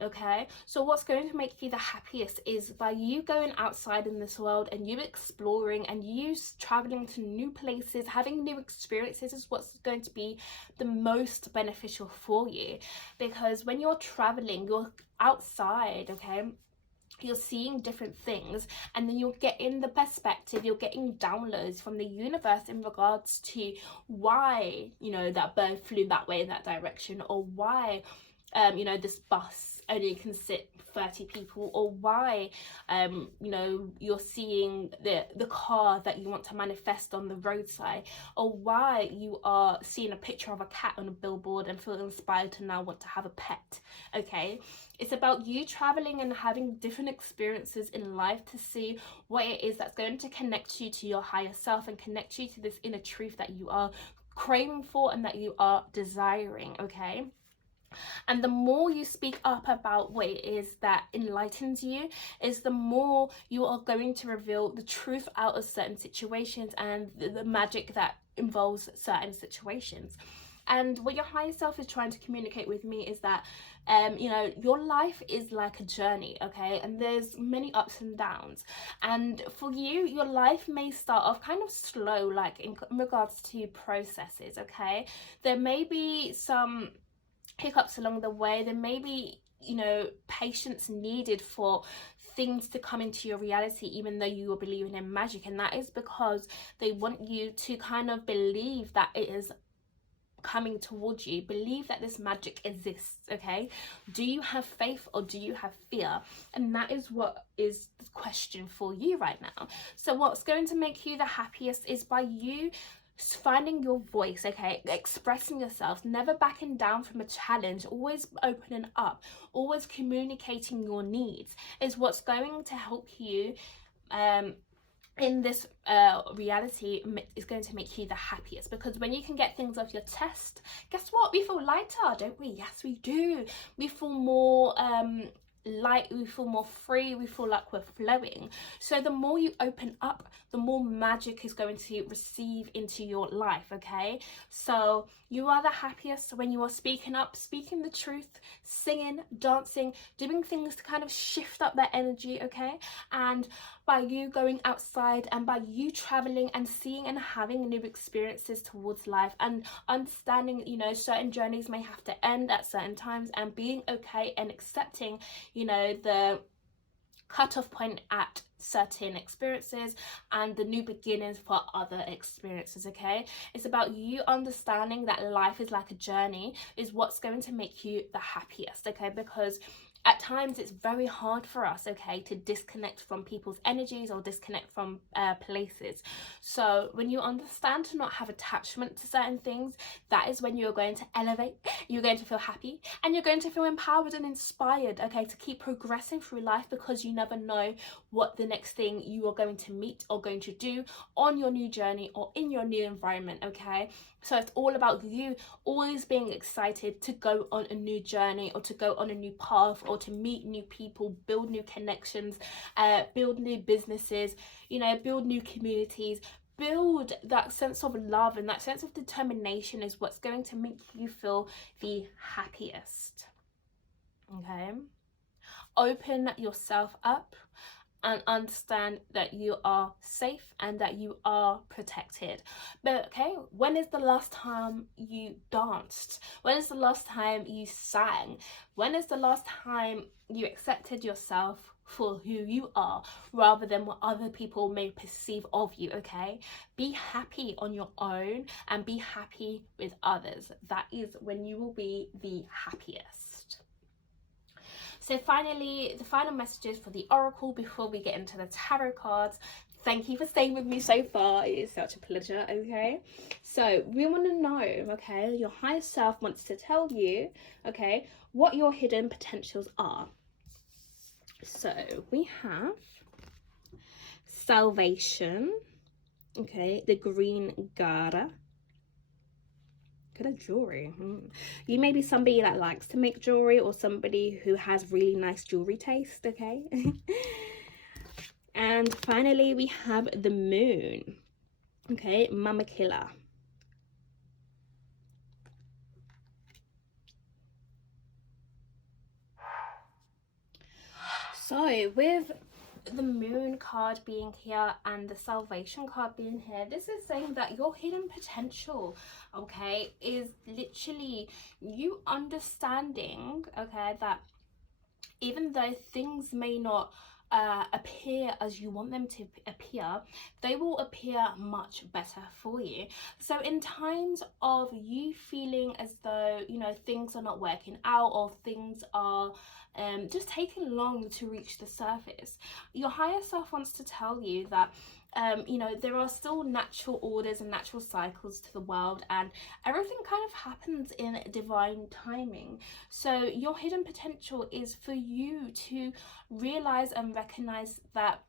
okay? So what's going to make you the happiest is by you going outside in this world and you exploring and you traveling to new places, having new experiences is what's going to be the most beneficial for you. Because when you're traveling, you're outside, okay, you're seeing different things, and then you're getting the perspective, you're getting downloads from the universe in regards to why, you know, that bird flew that way in that direction, or why you know, this bus only can sit 30 people, or why you know, you're seeing the car that you want to manifest on the roadside, or why you are seeing a picture of a cat on a billboard and feel inspired to now want to have a pet. Okay, it's about you traveling and having different experiences in life to see what it is that's going to connect you to your higher self and connect you to this inner truth that you are craving for and that you are desiring. Okay, and the more you speak up about what it is that enlightens you, is the more you are going to reveal the truth out of certain situations and the magic that involves certain situations. And what your higher self is trying to communicate with me is that you know, your life is like a journey, okay, and there's many ups and downs, and for you, your life may start off kind of slow, like in regards to processes. Okay, there may be some hiccups along the way, there may be, you know, patience needed for things to come into your reality, even though you are believing in magic, and that is because they want you to kind of believe that it is coming towards you, believe that this magic exists. Okay, do you have faith or do you have fear? And that is what is the question for you right now. So what's going to make you the happiest is by you finding your voice, okay, expressing yourself, never backing down from a challenge, always opening up, always communicating your needs is what's going to help you in this reality, is going to make you the happiest. Because when you can get things off your chest, guess what, we feel lighter, don't we? Yes, we do. We feel more light, we feel more free, we feel like we're flowing. So the more you open up, the more magic is going to receive into your life. Okay, so you are the happiest when you are speaking up, speaking the truth, singing, dancing, doing things to kind of shift up that energy. Okay, and by you going outside and by you traveling and seeing and having new experiences towards life and understanding, you know, certain journeys may have to end at certain times, and being okay and accepting, you know, the cutoff point at certain experiences and the new beginnings for other experiences. Okay, it's about you understanding that life is like a journey is what's going to make you the happiest. Okay, because at times it's very hard for us, okay, to disconnect from people's energies or disconnect from places. So when you understand to not have attachment to certain things, that is when you're going to elevate, you're going to feel happy, and you're going to feel empowered and inspired, okay, to keep progressing through life, because you never know what the next thing you are going to meet or going to do on your new journey or in your new environment. Okay, so it's all about you always being excited to go on a new journey or to go on a new path or to meet new people, build new connections, build new businesses, you know, build new communities, build that sense of love, and that sense of determination is what's going to make you feel the happiest. Okay, open yourself up and understand that you are safe and that you are protected. But okay, when is the last time you danced? When is the last time you sang? When is the last time you accepted yourself for who you are rather than what other people may perceive of you? Okay, be happy on your own and be happy with others. That is when you will be the happiest. So finally, the final messages for the oracle before we get into the tarot cards. Thank you for staying with me so far. It is such a pleasure. Okay, so we want to know, okay, your higher self wants to tell you, okay, what your hidden potentials are. So we have salvation, okay, the green Gara. Good at jewelry. You may be somebody that likes to make jewelry or somebody who has really nice jewelry taste. Okay. And finally we have the moon, okay, Mama Killer. So with the moon card being here and the salvation card being here, this is saying that your hidden potential, okay, is literally you understanding, okay, that even though things may not appear as you want them to appear, they will appear much better for you. So in times of you feeling as though, you know, things are not working out, or things are just taking long to reach the surface, your higher self wants to tell you that you know, there are still natural orders and natural cycles to the world, and everything kind of happens in divine timing. So your hidden potential is for you to realize and recognize that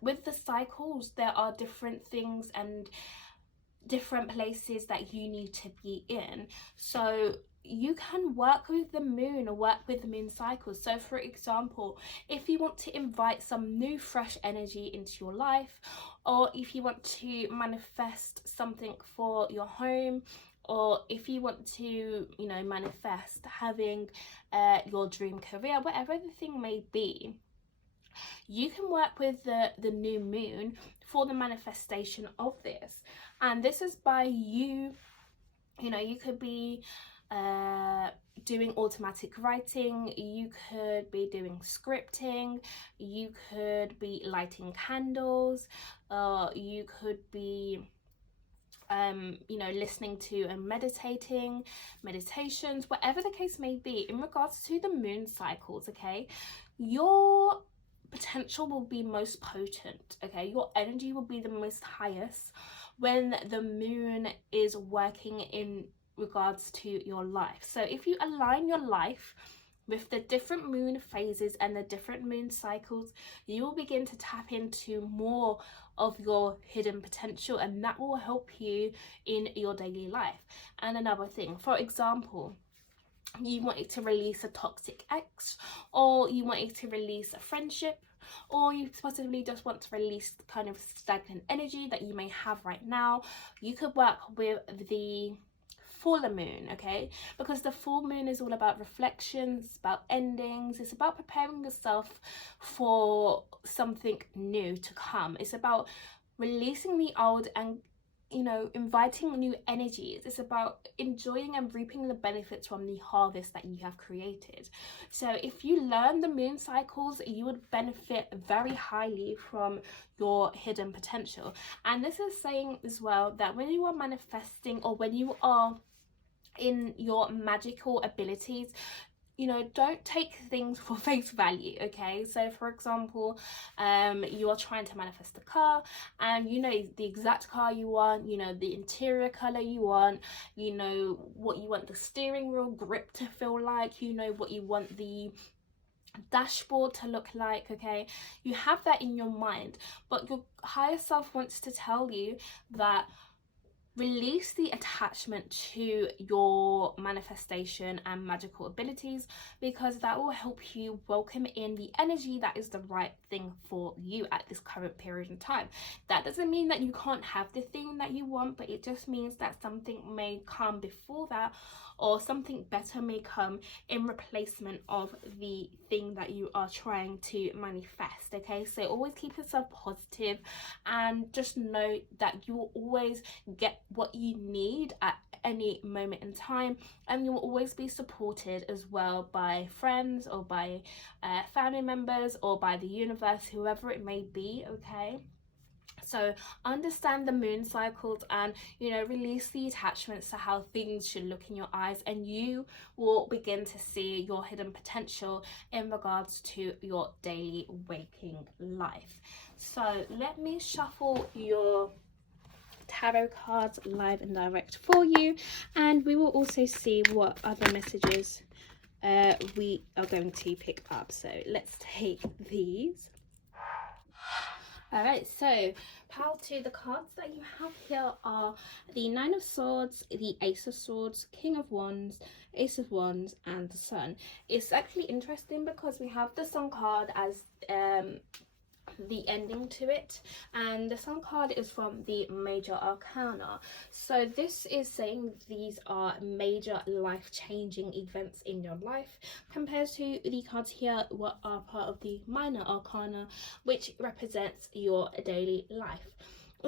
with the cycles, there are different things and different places that you need to be in. So you can work with the moon or work with the moon cycles. So for example, if you want to invite some new fresh energy into your life, or if you want to manifest something for your home, or if you want to, you know, manifest having your dream career, whatever the thing may be, you can work with the new moon for the manifestation of this. And this is by you, you know, you could be doing automatic writing, you could be doing scripting, you could be lighting candles, you could be you know, listening to and meditations, whatever the case may be in regards to the moon cycles. Okay, your potential will be most potent, okay, your energy will be the most highest when the moon is working in regards to your life. So if you align your life with the different moon phases and the different moon cycles, you will begin to tap into more of your hidden potential, and that will help you in your daily life. And another thing, for example, you wanted to release a toxic ex, or you wanted to release a friendship, or you possibly just want to release kind of stagnant energy that you may have right now, you could work with the full moon, okay? Because the full moon is all about reflections, it's about endings, it's about preparing yourself for something new to come. It's about releasing the old and, you know, inviting new energies. It's about enjoying and reaping the benefits from the harvest that you have created. So if you learn the moon cycles, you would benefit very highly from your hidden potential. And this is saying as well that when you are manifesting, or when you are in your magical abilities, you know, don't take things for face value, okay? So for example, you are trying to manifest a car, and you know the exact car you want, you know the interior color you want, you know what you want the steering wheel grip to feel like, you know what you want the dashboard to look like, okay? You have that in your mind, but your higher self wants to tell you that release the attachment to your manifestation and magical abilities, because that will help you welcome in the energy that is the right thing for you at this current period in time. That doesn't mean that you can't have the thing that you want, but it just means that something may come before that, or something better may come in replacement of the thing that you are trying to manifest, okay? So always keep yourself positive, and just know that you will always get what you need at any moment in time, and you will always be supported as well by friends, or by family members, or by the universe, whoever it may be, okay? So understand the moon cycles, and you know, release the attachments to how things should look in your eyes, and you will begin to see your hidden potential in regards to your daily waking life. So let me shuffle your tarot cards live and direct for you, and we will also see what other messages we are going to pick up. So let's take these. All right, so pile two, the cards that you have here are the Nine of Swords, the Ace of Swords, King of Wands, Ace of Wands, and the Sun. It's actually interesting because we have the Sun card as the ending to it, and the Sun card is from the Major Arcana. So this is saying these are major life-changing events in your life, compared to the cards here what are part of the Minor Arcana, which represents your daily life.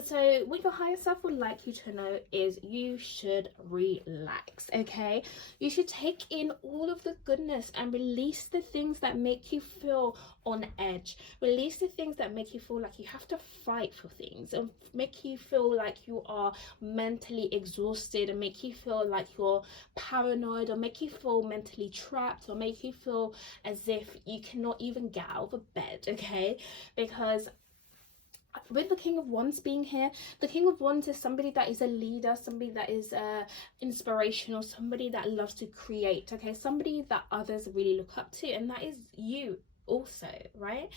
So what your higher self would like you to know is you should relax, okay? You should take in all of the goodness and release the things that make you feel on edge. Release the things that make you feel like you have to fight for things, and make you feel like you are mentally exhausted, and make you feel like you're paranoid, or make you feel mentally trapped, or make you feel as if you cannot even get out of bed, okay? Because with the King of Wands being here, the King of Wands is somebody that is a leader, somebody that is inspirational, somebody that loves to create, okay? Somebody that others really look up to, and that is you also, right?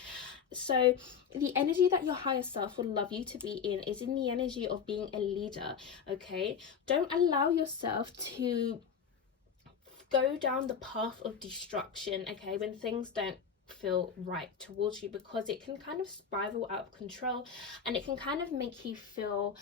So the energy that your higher self would love you to be in is in the energy of being a leader, okay? Don't allow yourself to go down the path of destruction, okay, when things don't feel right towards you, because it can kind of spiral out of control, and it can kind of make you feel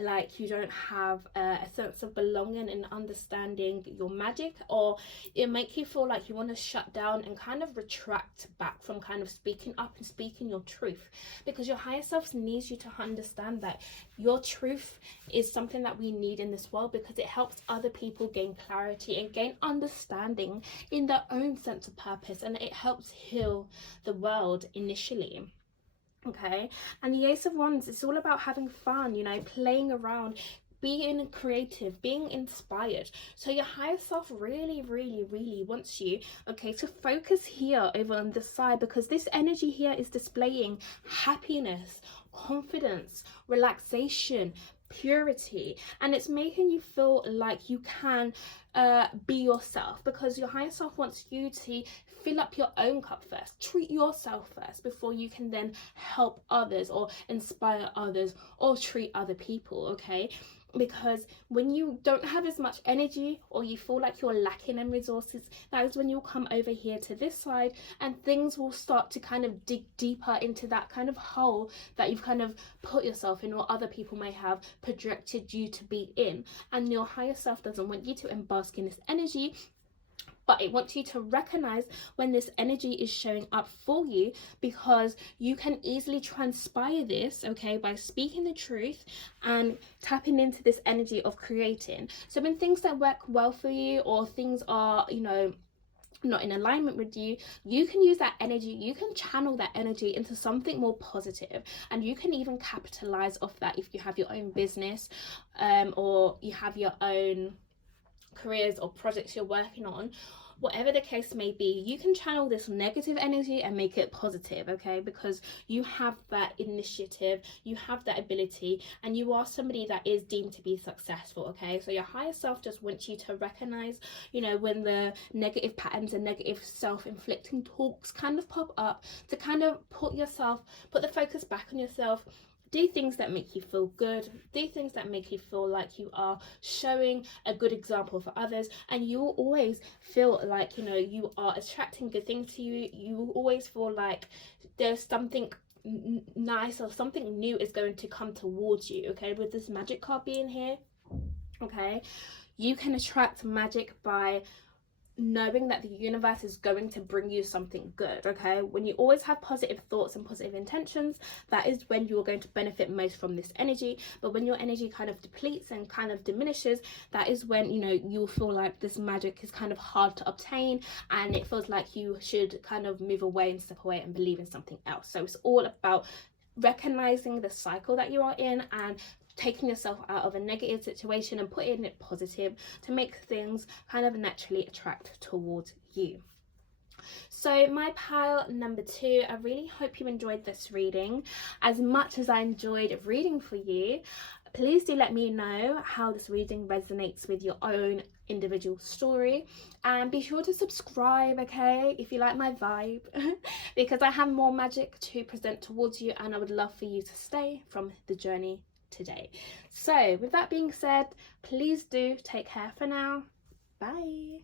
like you don't have a sense of belonging and understanding your magic, or it make you feel like you want to shut down and kind of retract back from kind of speaking up and speaking your truth, because your higher self needs you to understand that your truth is something that we need in this world, because it helps other people gain clarity and gain understanding in their own sense of purpose, and it helps heal the world initially, okay? And the Ace of Wands is all about having fun, you know, playing around, being creative, being inspired. So your higher self really wants you, okay, to focus here over on this side, because this energy here is displaying happiness, confidence, relaxation, purity, and it's making you feel like you can be yourself, because your higher self wants you to fill up your own cup first, treat yourself first before you can then help others or inspire others or treat other people, okay? Because when you don't have as much energy, or you feel like you're lacking in resources, that is when you'll come over here to this side, and things will start to kind of dig deeper into that kind of hole that you've kind of put yourself in, or other people may have projected you to be in. And your higher self doesn't want you to embark in this energy, but it wants you to recognize when this energy is showing up for you, because you can easily transpire this, okay, by speaking the truth and tapping into this energy of creating. So when things don't work well for you, or things are, you know, not in alignment with you, you can use that energy, you can channel that energy into something more positive, and you can even capitalize off that if you have your own business, or you have your own careers or projects you're working on. Whatever the case may be, you can channel this negative energy and make it positive, okay? Because you have that initiative, you have that ability, and you are somebody that is deemed to be successful, okay? So your higher self just wants you to recognize, you know, when the negative patterns and negative self-inflicting talks kind of pop up, to kind of put the focus back on yourself. Do things that make you feel good, do things that make you feel like you are showing a good example for others, and you will always feel like, you know, you are attracting good things to you. You will always feel like there's something nice or something new is going to come towards you, okay? With this magic card being here, okay, you can attract magic by knowing that the universe is going to bring you something good, okay? When you always have positive thoughts and positive intentions, that is when you're going to benefit most from this energy. But when your energy kind of depletes and kind of diminishes, that is when, you know, you'll feel like this magic is kind of hard to obtain, and it feels like you should kind of move away and step away and believe in something else. So it's all about recognizing the cycle that you are in, and taking yourself out of a negative situation and putting it positive to make things kind of naturally attract towards you. So my pile number 2, I really hope you enjoyed this reading as much as I enjoyed reading for you. Please do let me know how this reading resonates with your own individual story, and be sure to subscribe, okay, if you like my vibe, because I have more magic to present towards you, and I would love for you to stay from the journey today. So with that being said, please do take care for now. Bye.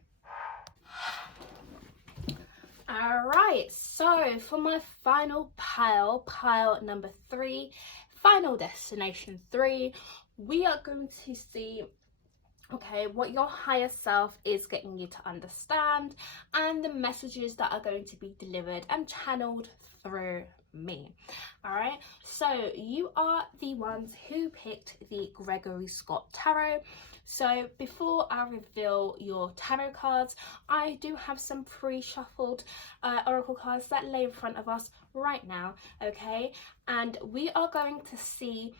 Alright, so for my final pile number 3, final destination 3, we are going to see okay, what your higher self is getting you to understand, and the messages that are going to be delivered and channeled through me. All right, so you are the ones who picked the Gregory Scott Tarot. So before I reveal your tarot cards, I do have some pre-shuffled oracle cards that lay in front of us right now, okay, and we are going to see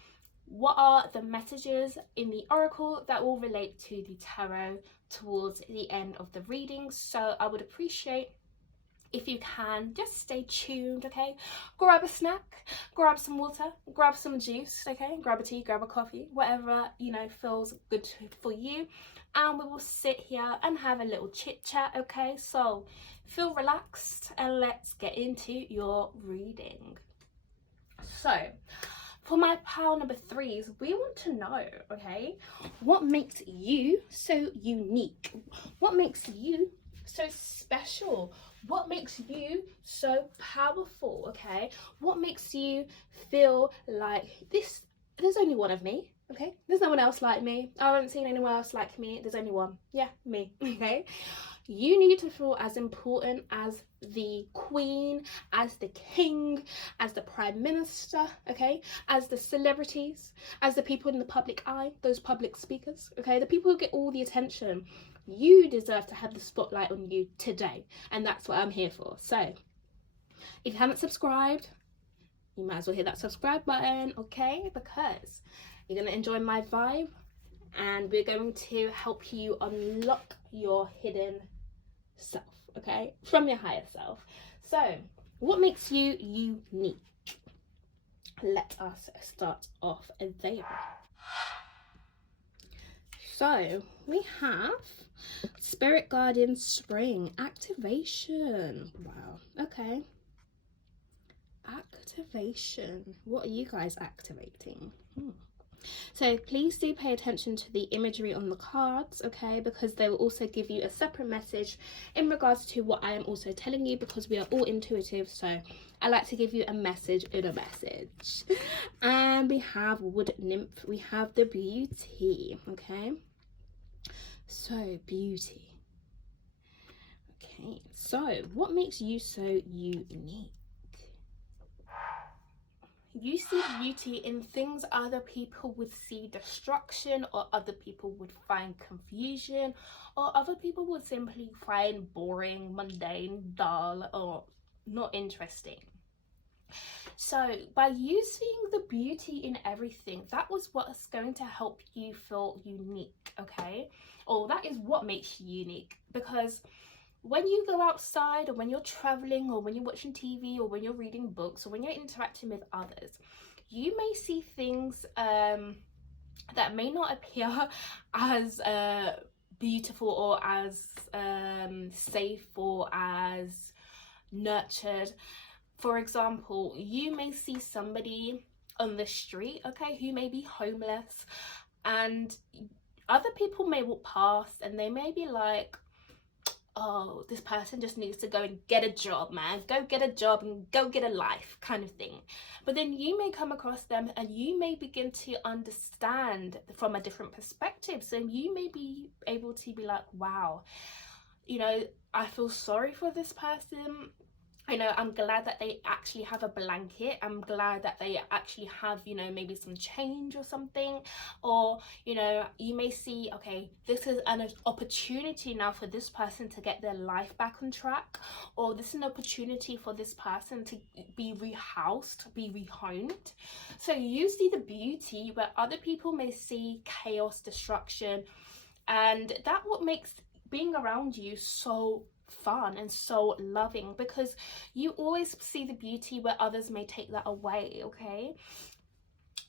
what are the messages in the oracle that will relate to the tarot towards the end of the reading. So I would appreciate if you can just stay tuned, okay? Grab a snack, grab some water, grab some juice, okay? Grab a tea, grab a coffee, whatever, you know, feels good for you, and we will sit here and have a little chit chat, okay? So feel relaxed and let's get into your reading. So for my pile number 3s, we want to know, okay, what makes you so unique? What makes you so special? What makes you so powerful, okay? What makes you feel like this? There's only one of me, okay? There's no one else like me. I haven't seen anyone else like me. There's only one. Yeah, me, okay? You need to feel as important as the queen, as the king, as the prime minister, okay, as the celebrities, as the people in the public eye, those public speakers, okay, the people who get all the attention. You deserve to have the spotlight on you today, and that's what I'm here for. So if you haven't subscribed, you might as well hit that subscribe button, okay, because you're going to enjoy my vibe and we're going to help you unlock your hidden self, okay, from your higher self. So what makes you unique? Let us start off there. So we have Spirit Guardian Spring activation. Wow, okay, activation. What are you guys activating? So please do pay attention to the imagery on the cards, okay, because they will also give you a separate message in regards to what I am also telling you, because we are all intuitive, so I like to give you a message in a message. And we have Wood Nymph, we have the Beauty, okay, so beauty. Okay, so what makes you so unique? You see beauty in things other people would see destruction, or other people would find confusion, or other people would simply find boring, mundane, dull, or not interesting. So by you seeing the beauty in everything, that was what's going to help you feel unique, okay? Or that is what makes you unique, because when you go outside, or when you're traveling, or when you're watching TV, or when you're reading books, or when you're interacting with others, you may see things that may not appear as beautiful, or as safe, or as nurtured. For example, you may see somebody on the street, okay, who may be homeless, and other people may walk past and they may be like, oh, this person just needs to go and get a job, man. Go get a job and go get a life, kind of thing. But then you may come across them and you may begin to understand from a different perspective. So you may be able to be like, wow, you know, I feel sorry for this person. You know, I'm glad that they actually have a blanket. I'm glad that they actually have, you know, maybe some change or something. Or, you know, you may see, okay, this is an opportunity now for this person to get their life back on track. Or this is an opportunity for this person to be rehoused, be rehomed. So you see the beauty where other people may see chaos, destruction. And that's what makes being around you so fun and so loving, because you always see the beauty where others may take that away, okay?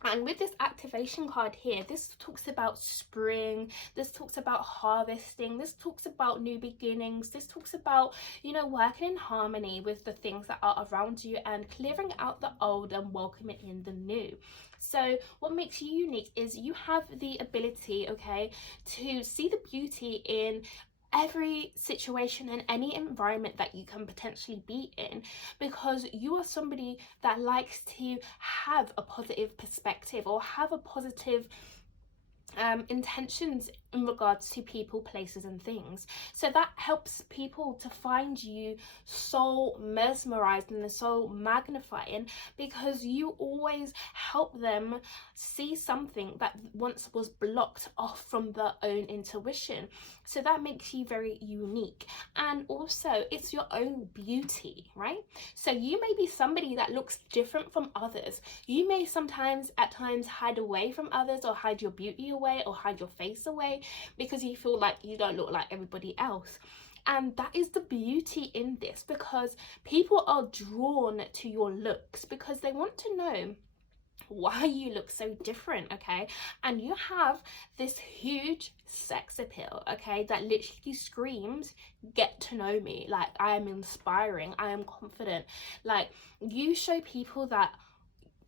And with this activation card here, this talks about spring, this talks about harvesting, this talks about new beginnings, this talks about, you know, working in harmony with the things that are around you and clearing out the old and welcoming in the new. So what makes you unique is you have the ability, okay, to see the beauty in every situation and any environment that you can potentially be in, because you are somebody that likes to have a positive perspective or have a positive intentions in regards to people, places and things. So that helps people to find you so mesmerized and so magnifying, because you always help them see something that once was blocked off from their own intuition. So that makes you very unique. And also it's your own beauty, right? So you may be somebody that looks different from others. You may sometimes at times hide away from others, or hide your beauty away, or hide your face away, because you feel like you don't look like everybody else. And that is the beauty in this, because people are drawn to your looks because they want to know why you look so different, okay? And you have this huge sex appeal, okay, that literally screams, get to know me. Like, I am inspiring, I am confident. Like, you show people that,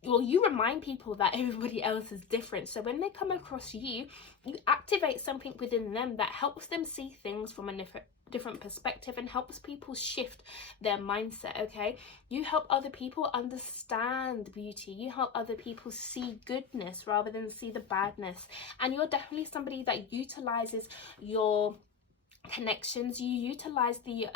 well, you remind people that everybody else is different. So when they come across you, you activate something within them that helps them see things from a different perspective, and helps people shift their mindset, okay? You help other people understand beauty. You help other people see goodness rather than see the badness. And you're definitely somebody that utilizes your connections. You utilize the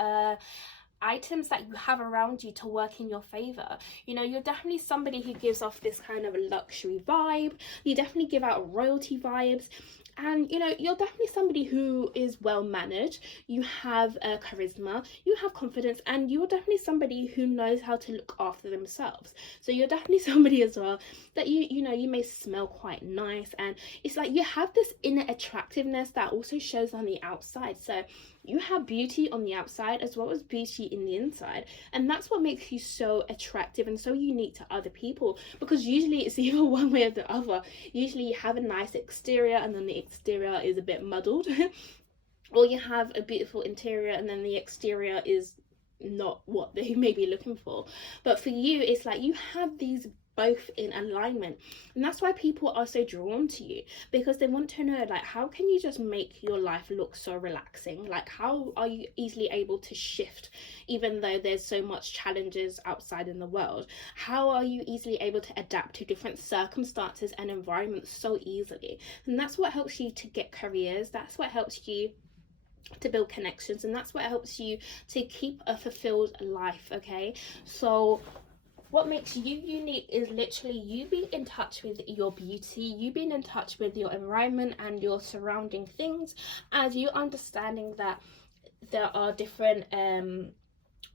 items that you have around you to work in your favor. You know, you're definitely somebody who gives off this kind of luxury vibe. You definitely give out royalty vibes. And you know, you're definitely somebody who is well mannered. You have charisma, you have confidence, and you're definitely somebody who knows how to look after themselves. So you're definitely somebody as well that you know, you may smell quite nice, and it's like you have this inner attractiveness that also shows on the outside. So you have beauty on the outside as well as beauty in the inside, and that's what makes you so attractive and so unique to other people, because usually it's either one way or the other. Usually you have a nice exterior and then the exterior is a bit muddled or you have a beautiful interior and then the exterior is not what they may be looking for. But for you, it's like you have these both in alignment, and that's why people are so drawn to you, because they want to know, like, how can you just make your life look so relaxing? Like, how are you easily able to shift even though there's so much challenges outside in the world? How are you easily able to adapt to different circumstances and environments so easily? And that's what helps you to get careers, that's what helps you to build connections, and that's what helps you to keep a fulfilled life, okay? So what makes you unique is literally you being in touch with your beauty, you being in touch with your environment and your surrounding things, and you understanding that there are different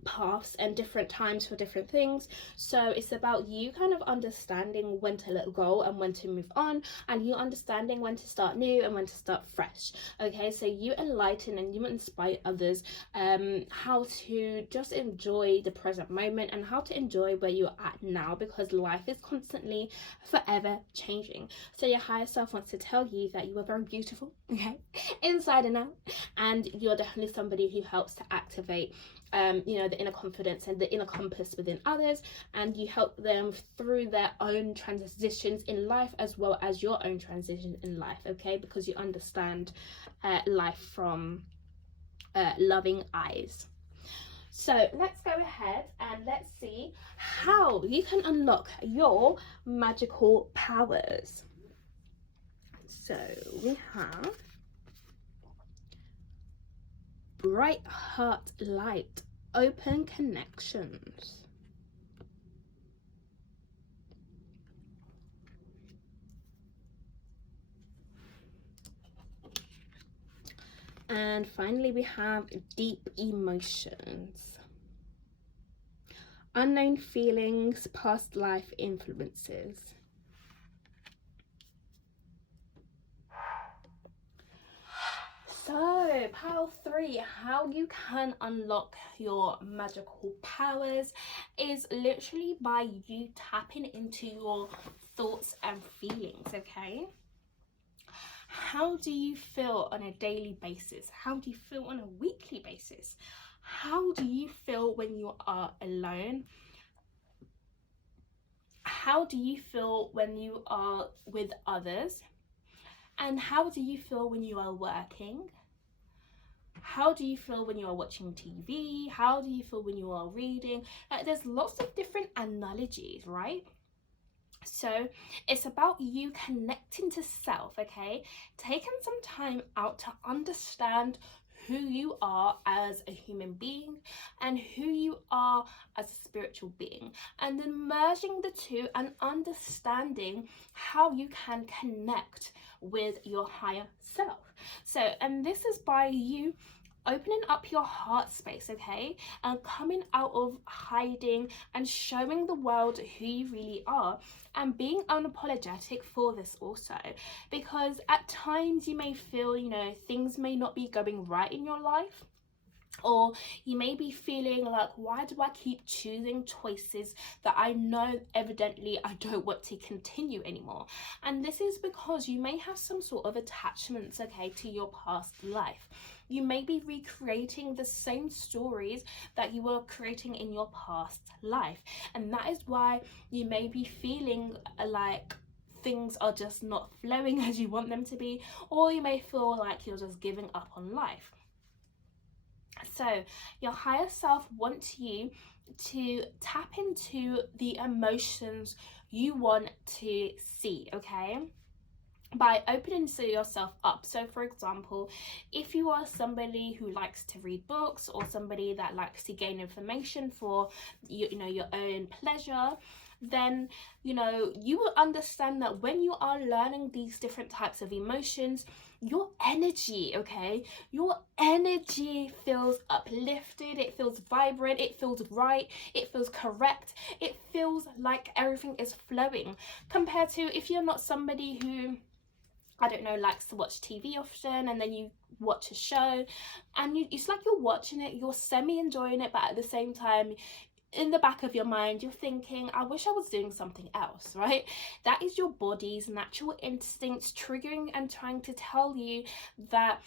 paths and different times for different things. So it's about you kind of understanding when to let go and when to move on, and you understanding when to start new and when to start fresh, okay? So you enlighten and you inspire others how to just enjoy the present moment and how to enjoy where you're at now, because life is constantly forever changing. So your higher self wants to tell you that you are very beautiful, okay, inside and out, and you're definitely somebody who helps to activate you know, the inner confidence and the inner compass within others, and you help them through their own transitions in life as well as your own transition in life, okay? Because you understand life from loving eyes. So let's go ahead and let's see how you can unlock your magical powers. So we have bright heart light, open connections. And finally we have deep emotions, unknown feelings, past life influences. So, power 3, how you can unlock your magical powers is literally by you tapping into your thoughts and feelings, okay? How do you feel on a daily basis? How do you feel on a weekly basis? How do you feel when you are alone? How do you feel when you are with others? And how do you feel when you are working? How do you feel when you are watching TV? How do you feel when you are reading? Like, there's lots of different analogies, right? So it's about you connecting to self, okay? Taking some time out to understand who you are as a human being and who you are as a spiritual being, and then merging the two and understanding how you can connect with your higher self. So, and this is by you opening up your heart space, okay, and coming out of hiding and showing the world who you really are, and being unapologetic for this also, because at times you may feel, you know, things may not be going right in your life, or you may be feeling like, why do I keep choosing choices that I know evidently I don't want to continue anymore? And this is because you may have some sort of attachments, okay, to your past life. You may be recreating the same stories that you were creating in your past life, and that is why you may be feeling like things are just not flowing as you want them to be, or you may feel like you're just giving up on life. So your higher self wants you to tap into the emotions you want to see, okay, by opening yourself up. So for example, if you are somebody who likes to read books, or somebody that likes to gain information for you know, your own pleasure, then you know, you will understand that when you are learning these different types of emotions, your energy, okay, your energy feels uplifted, it feels vibrant, it feels right, it feels correct, it feels like everything is flowing, compared to if you're not somebody who, I don't know, likes to watch TV often, and then you watch a show and it's like you're watching it, you're semi enjoying it, but at the same time, in the back of your mind, you're thinking, I wish I was doing something else, right? That is your body's natural instincts triggering and trying to tell you that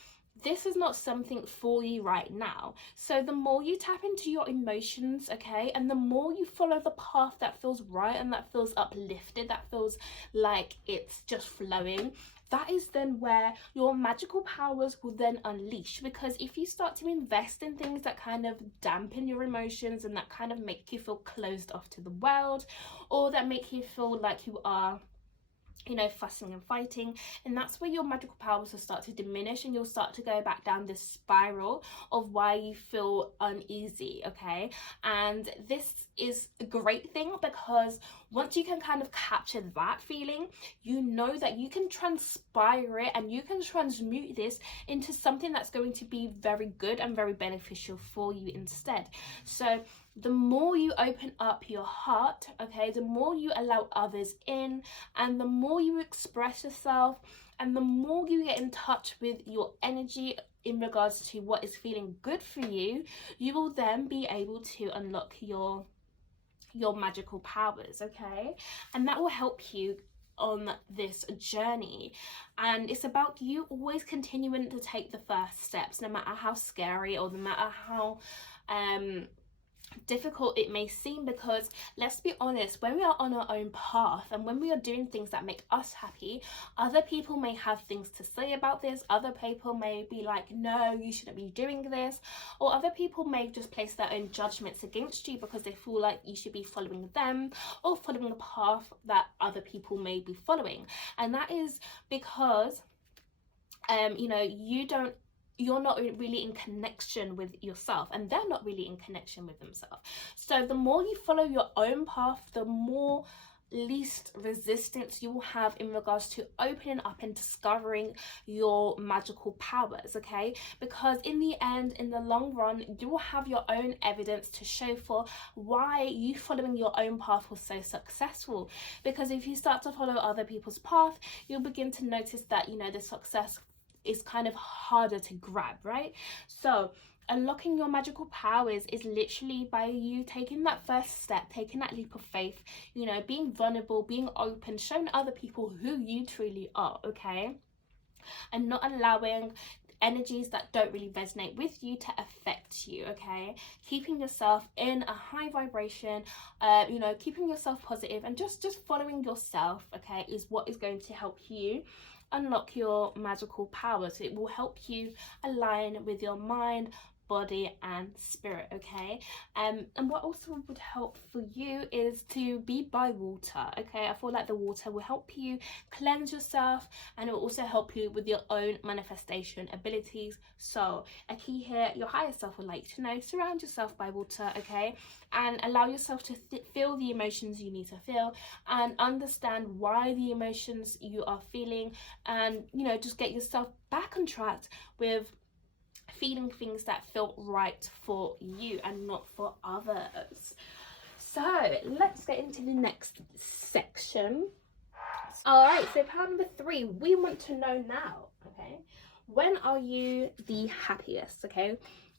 this is not something for you right now. So the more you tap into your emotions, okay, and the more you follow the path that feels right and that feels uplifted, that feels like it's just flowing, that is then where your magical powers will then unleash. Because if you start to invest in things that kind of dampen your emotions and that kind of make you feel closed off to the world, or that make you feel like you are, you know, fussing and fighting, and that's where your magical powers will start to diminish, and you'll start to go back down this spiral of why you feel uneasy, okay? And this is a great thing, because once you can kind of capture that feeling, you know that you can transpire it and you can transmute this into something that's going to be very good and very beneficial for you instead. So the more you open up your heart, okay, the more you allow others in, and the more you express yourself, and the more you get in touch with your energy in regards to what is feeling good for you, you will then be able to unlock your magical powers, okay? And that will help you on this journey. And it's about you always continuing to take the first steps, no matter how scary or no matter how difficult it may seem, because let's be honest, when we are on our own path and when we are doing things that make us happy, other people may have things to say about this. Other people may be like, no, you shouldn't be doing this, or other people may just place their own judgments against you because they feel like you should be following them or following the path that other people may be following. And that is because you know, you're not really in connection with yourself, and they're not really in connection with themselves. So the more you follow your own path, the more least resistance you will have in regards to opening up and discovering your magical powers, okay? Because in the end, in the long run, you will have your own evidence to show for why you following your own path was so successful. Because if you start to follow other people's path, you'll begin to notice that, you know, the success is kind of harder to grab, right? So unlocking your magical powers is literally by you taking that first step, taking that leap of faith, you know, being vulnerable, being open, showing other people who you truly are, okay? And not allowing energies that don't really resonate with you to affect you, okay? Keeping yourself in a high vibration, you know, keeping yourself positive and just following yourself, okay, is what is going to help you unlock your magical powers. It will help you align with your mind, body and spirit, okay? And what also would help for you is to be by water, okay? I feel like the water will help you cleanse yourself, and it will also help you with your own manifestation abilities. So a key here, your higher self would like to know, surround yourself by water, okay? And allow yourself to feel the emotions you need to feel, and understand why the emotions you are feeling, and just get yourself back on track with feeling things that feel right for you and not for others. So let's get into the next section. All right, so part number 3, we want to know now, okay, when are you the happiest? Okay,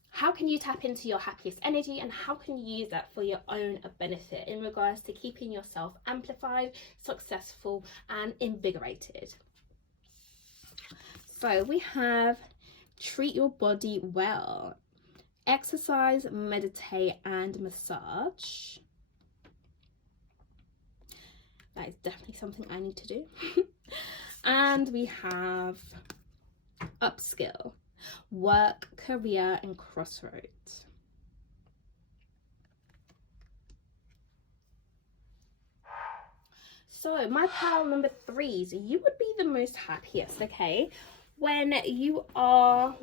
how can you tap into your happiest energy, and how can you use that for your own benefit in regards to keeping yourself amplified, successful, and invigorated? So we have treat your body well, exercise, meditate, and massage. That is definitely something I need to do. And we have upskill, work, career, and crossroads. So my pile number 3s, you would be the most happiest, okay, when you are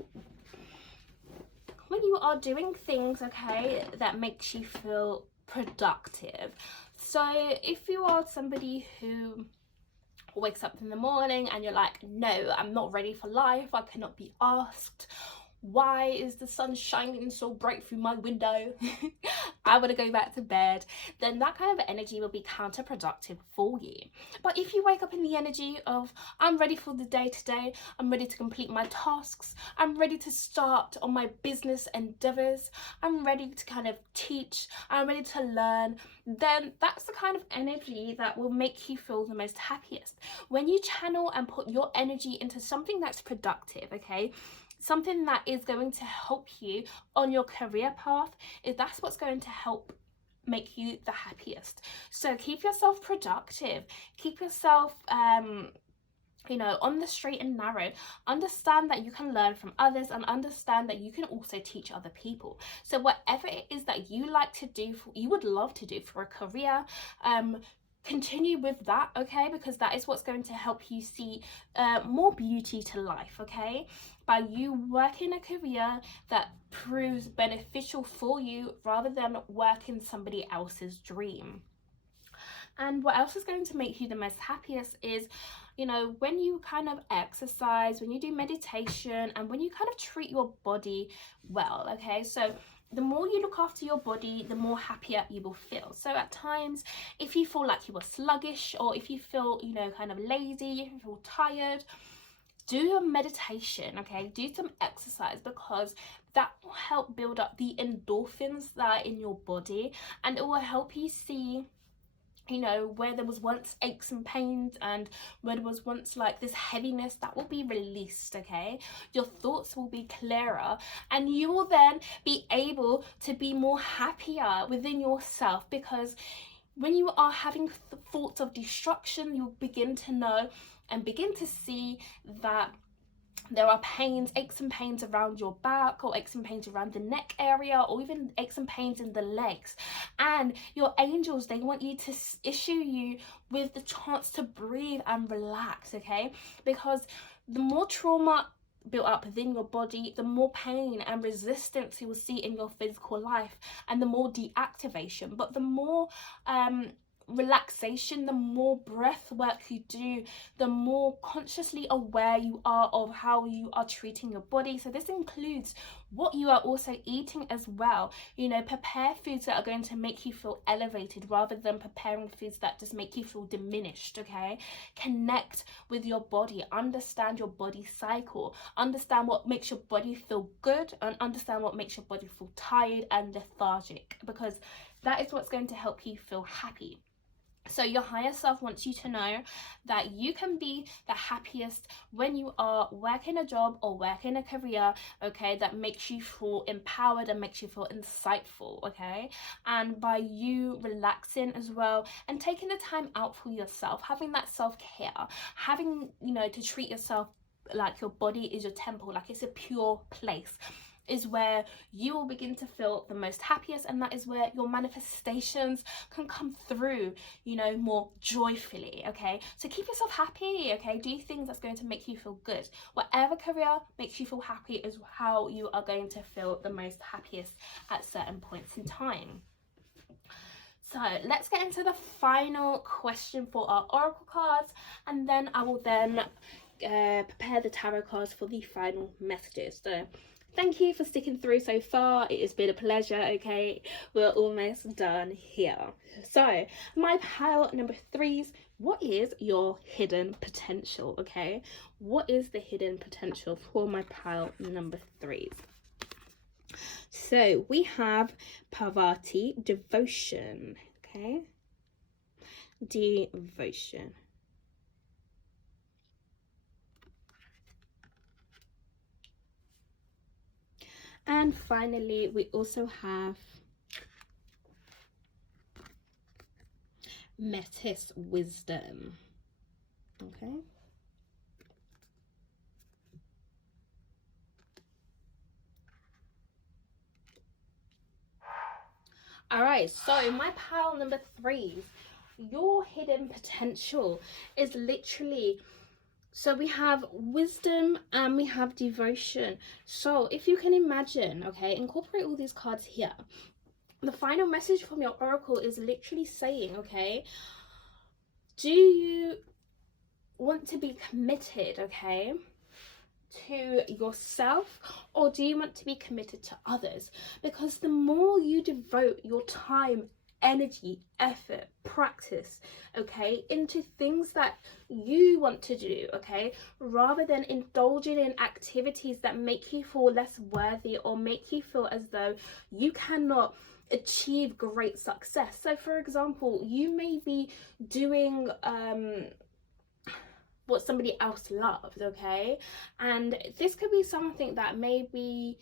doing things, okay, that makes you feel productive. So if you are somebody who wakes up in the morning and you're like, no, I'm not ready for life, I cannot be asked, why is the sun shining so bright through my window? I want to go back to bed. Then that kind of energy will be counterproductive for you. But if you wake up in the energy of, I'm ready for the day today, I'm ready to complete my tasks, I'm ready to start on my business endeavors, I'm ready to kind of teach, I'm ready to learn, then that's the kind of energy that will make you feel the most happiest. When you channel and put your energy into something that's productive, okay, something that is going to help you on your career path, that's what's going to help make you the happiest. So keep yourself productive, keep yourself on the straight and narrow. Understand that you can learn from others, and understand that you can also teach other people. So whatever it is that you like to do, you would love to do for a career, continue with that, okay, because that is what's going to help you see more beauty to life, okay, by you working a career that proves beneficial for you rather than working somebody else's dream. And what else is going to make you the most happiest is, when you kind of exercise, when you do meditation, and when you kind of treat your body well, okay? So the more you look after your body, the more happier you will feel. So at times, if you feel like you are sluggish, or if you feel, kind of lazy, if you feel tired, do your meditation, okay? Do some exercise, because that will help build up the endorphins that are in your body, and it will help you see where there was once aches and pains, and where there was once like this heaviness, that will be released, okay? Your thoughts will be clearer, and you will then be able to be more happier within yourself, because when you are having thoughts of destruction, you'll begin to know and begin to see that there are aches and pains around your back, or aches and pains around the neck area, or even aches and pains in the legs. And your angels, they want you to issue you with the chance to breathe and relax, okay? Because the more trauma built up within your body, the more pain and resistance you will see in your physical life, and the more deactivation. But the more relaxation, the more breath work you do, the more consciously aware you are of how you are treating your body. So this includes what you are also eating as well. Prepare foods that are going to make you feel elevated, rather than preparing foods that just make you feel diminished, okay? Connect with your body, understand your body cycle, understand what makes your body feel good, and understand what makes your body feel tired and lethargic, because that is what's going to help you feel happy. So your higher self wants you to know that you can be the happiest when you are working a job or working a career, okay, that makes you feel empowered and makes you feel insightful, okay? And by you relaxing as well, and taking the time out for yourself, having that self-care, having, to treat yourself like your body is your temple, like it's a pure place. is where you will begin to feel the most happiest, and that is where your manifestations can come through, you know, more joyfully. Okay, so keep yourself happy. Okay, do things that's going to make you feel good. Whatever career makes you feel happy is how you are going to feel the most happiest at certain points in time. So let's get into the final question for our oracle cards, and then I will then prepare the tarot cards for the final messages. So thank you for sticking through so far. It has been a pleasure. Okay, we're almost done here. So my pile number 3s, what is your hidden potential? Okay, what is the hidden potential for my pile number 3s? So we have Parvati, devotion. Okay, devotion. And finally, we also have Metis, wisdom. Okay. All right, so my pile number 3s, your hidden potential is literally, so we have wisdom and we have devotion. So if you can imagine, okay, incorporate all these cards here. The final message from your oracle is literally saying, okay, do you want to be committed, okay, to yourself, or do you want to be committed to others? Because the more you devote your time, energy, effort, practice, okay, into things that you want to do, okay, rather than indulging in activities that make you feel less worthy or make you feel as though you cannot achieve great success. So for example, you may be doing what somebody else loves, okay, and this could be something that maybe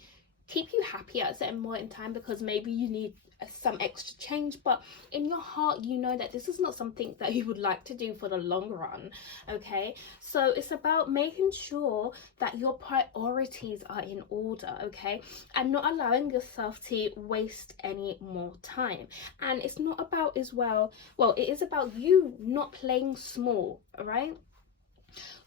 keep you happy at a certain point in time because maybe you need some extra change, but in your heart you know that this is not something that you would like to do for the long run. Okay, so it's about making sure that your priorities are in order, okay, and not allowing yourself to waste any more time. And it's not about as well, it is about you not playing small, right?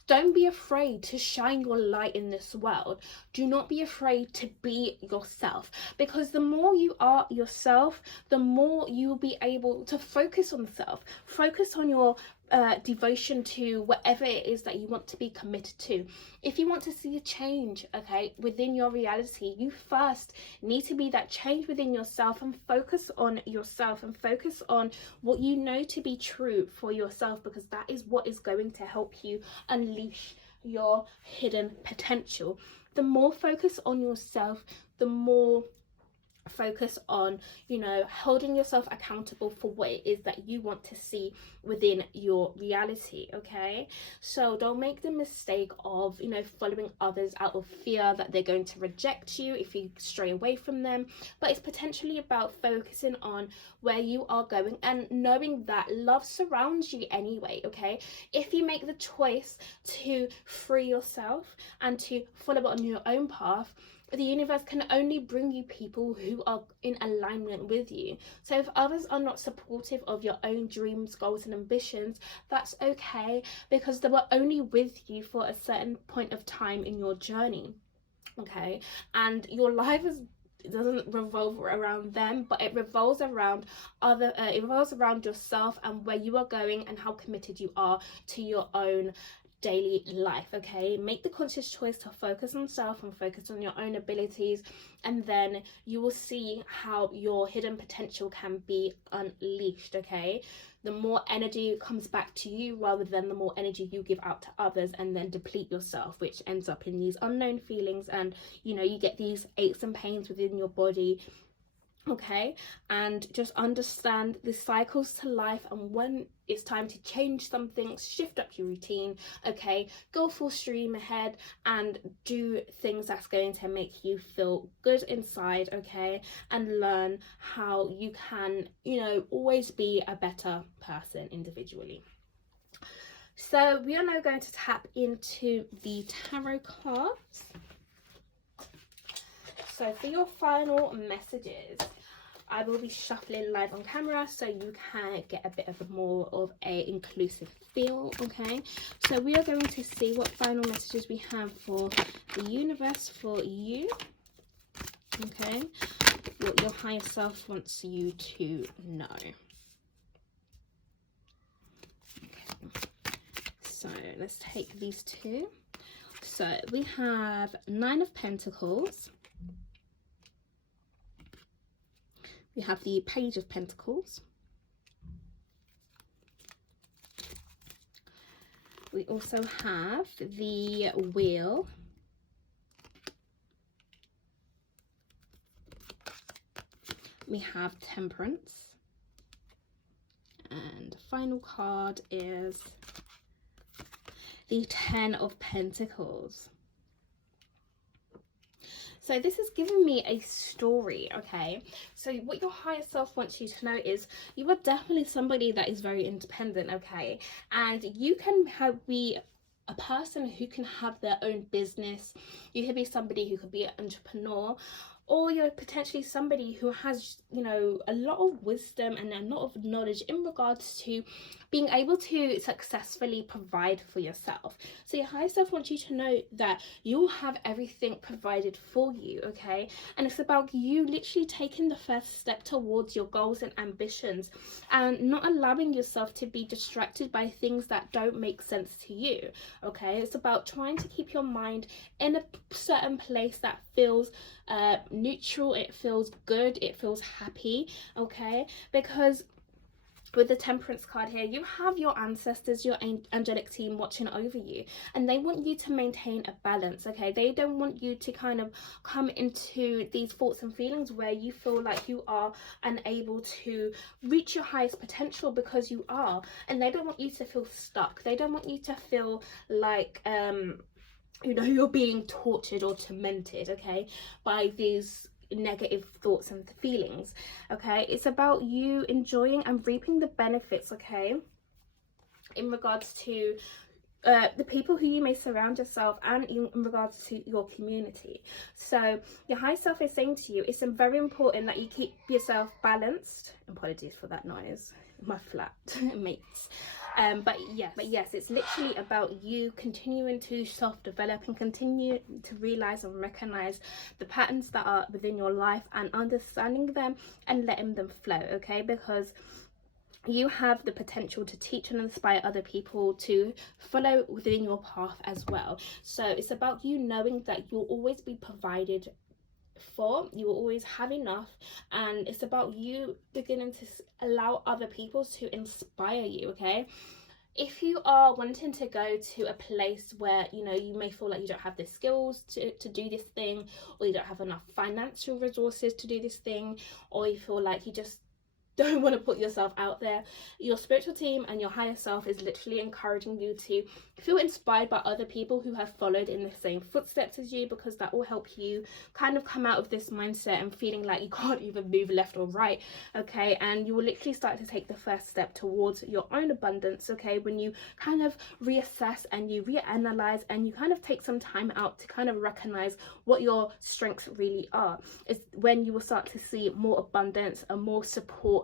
Don't be afraid to shine your light in this world. Do not be afraid to be yourself, because the more you are yourself, the more you'll be able to focus on self, focus on your devotion to whatever it is that you want to be committed to. If you want to see a change, okay, within your reality, you first need to be that change within yourself and focus on yourself and focus on what you know to be true for yourself, because that is what is going to help you unleash your hidden potential. The more focus on yourself, the more focus on, you know, holding yourself accountable for what it is that you want to see within your reality. Okay, so don't make the mistake of, you know, following others out of fear that they're going to reject you if you stray away from them, but it's potentially about focusing on where you are going and knowing that love surrounds you anyway. Okay, if you make the choice to free yourself and to follow on your own path, the universe can only bring you people who are in alignment with you. So if others are not supportive of your own dreams, goals and ambitions, that's okay, because they were only with you for a certain point of time in your journey. Okay, and your life doesn't revolve around them, but it revolves around it revolves around yourself and where you are going and how committed you are to your own daily life. Okay, make the conscious choice to focus on self and focus on your own abilities, and then you will see how your hidden potential can be unleashed. Okay, the more energy comes back to you rather than the more energy you give out to others and then deplete yourself, which ends up in these unknown feelings, and you know, you get these aches and pains within your body. Okay, and just understand the cycles to life, and when it's time to change something, shift up your routine. Okay, go full stream ahead and do things that's going to make you feel good inside. Okay, and learn how you can, you know, always be a better person individually. So we are now going to tap into the tarot cards. So for your final messages, I will be shuffling live on camera so you can get a bit of more of a inclusive feel, okay? So we are going to see what final messages we have for the universe for you, okay? What your higher self wants you to know. Okay. So let's take these two. So we have 9 of Pentacles. We have the Page of Pentacles. We also have the Wheel. We have Temperance. And the final card is the 10 of Pentacles. So this is giving me a story, okay? So what your higher self wants you to know is you are definitely somebody that is very independent, okay? And you can be a person who can have their own business. You could be somebody who could be an entrepreneur, or you're potentially somebody who has, you know, a lot of wisdom and a lot of knowledge in regards to being able to successfully provide for yourself. So your higher self wants you to know that you'll have everything provided for you, okay? And it's about you literally taking the first step towards your goals and ambitions and not allowing yourself to be distracted by things that don't make sense to you, okay? It's about trying to keep your mind in a certain place that feels neutral, it feels good, it feels happy, okay? Because with the Temperance card here, you have your ancestors, your angelic team watching over you, and they want you to maintain a balance, okay? They don't want you to kind of come into these thoughts and feelings where you feel like you are unable to reach your highest potential, because you are, and they don't want you to feel stuck. They don't want you to feel like you know, you're being tortured or tormented, okay, by these negative thoughts and feelings, okay? It's about you enjoying and reaping the benefits, okay, in regards to the people who you may surround yourself and in regards to your community. So your higher self is saying to you, it's very important that you keep yourself balanced. Apologies for that noise, my flat mates. But yes, it's literally about you continuing to self-develop and continue to realize and recognize the patterns that are within your life and understanding them and letting them flow, okay? Because you have the potential to teach and inspire other people to follow within your path as well. So it's about you knowing that you'll always be provided for, you will always have enough, and it's about you beginning to allow other people to inspire you, okay? If you are wanting to go to a place where, you know, you may feel like you don't have the skills to do this thing, or you don't have enough financial resources to do this thing, or you feel like you just don't want to put yourself out there, your spiritual team and your higher self is literally encouraging you to feel inspired by other people who have followed in the same footsteps as you, because that will help you kind of come out of this mindset and feeling like you can't even move left or right, okay? And you will literally start to take the first step towards your own abundance, okay, when you kind of reassess and you reanalyze and you kind of take some time out to kind of recognize what your strengths really are. Is when you will start to see more abundance and more support,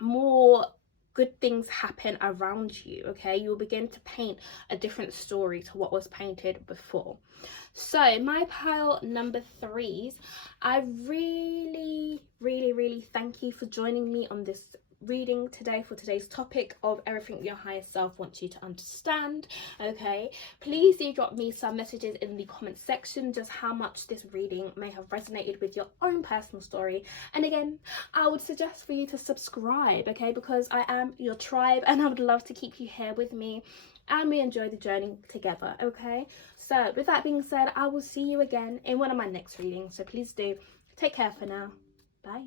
more good things happen around you, okay? You'll begin to paint a different story to what was painted before. So my pile number 3s, I really thank you for joining me on this reading today for today's topic of everything your higher self wants you to understand, okay? Please do drop me some messages in the comment section just how much this reading may have resonated with your own personal story. And again, I would suggest for you to subscribe, okay, because I am your tribe and I would love to keep you here with me and we enjoy the journey together, okay? So with that being said, I will see you again in one of my next readings, so please do take care for now. Bye.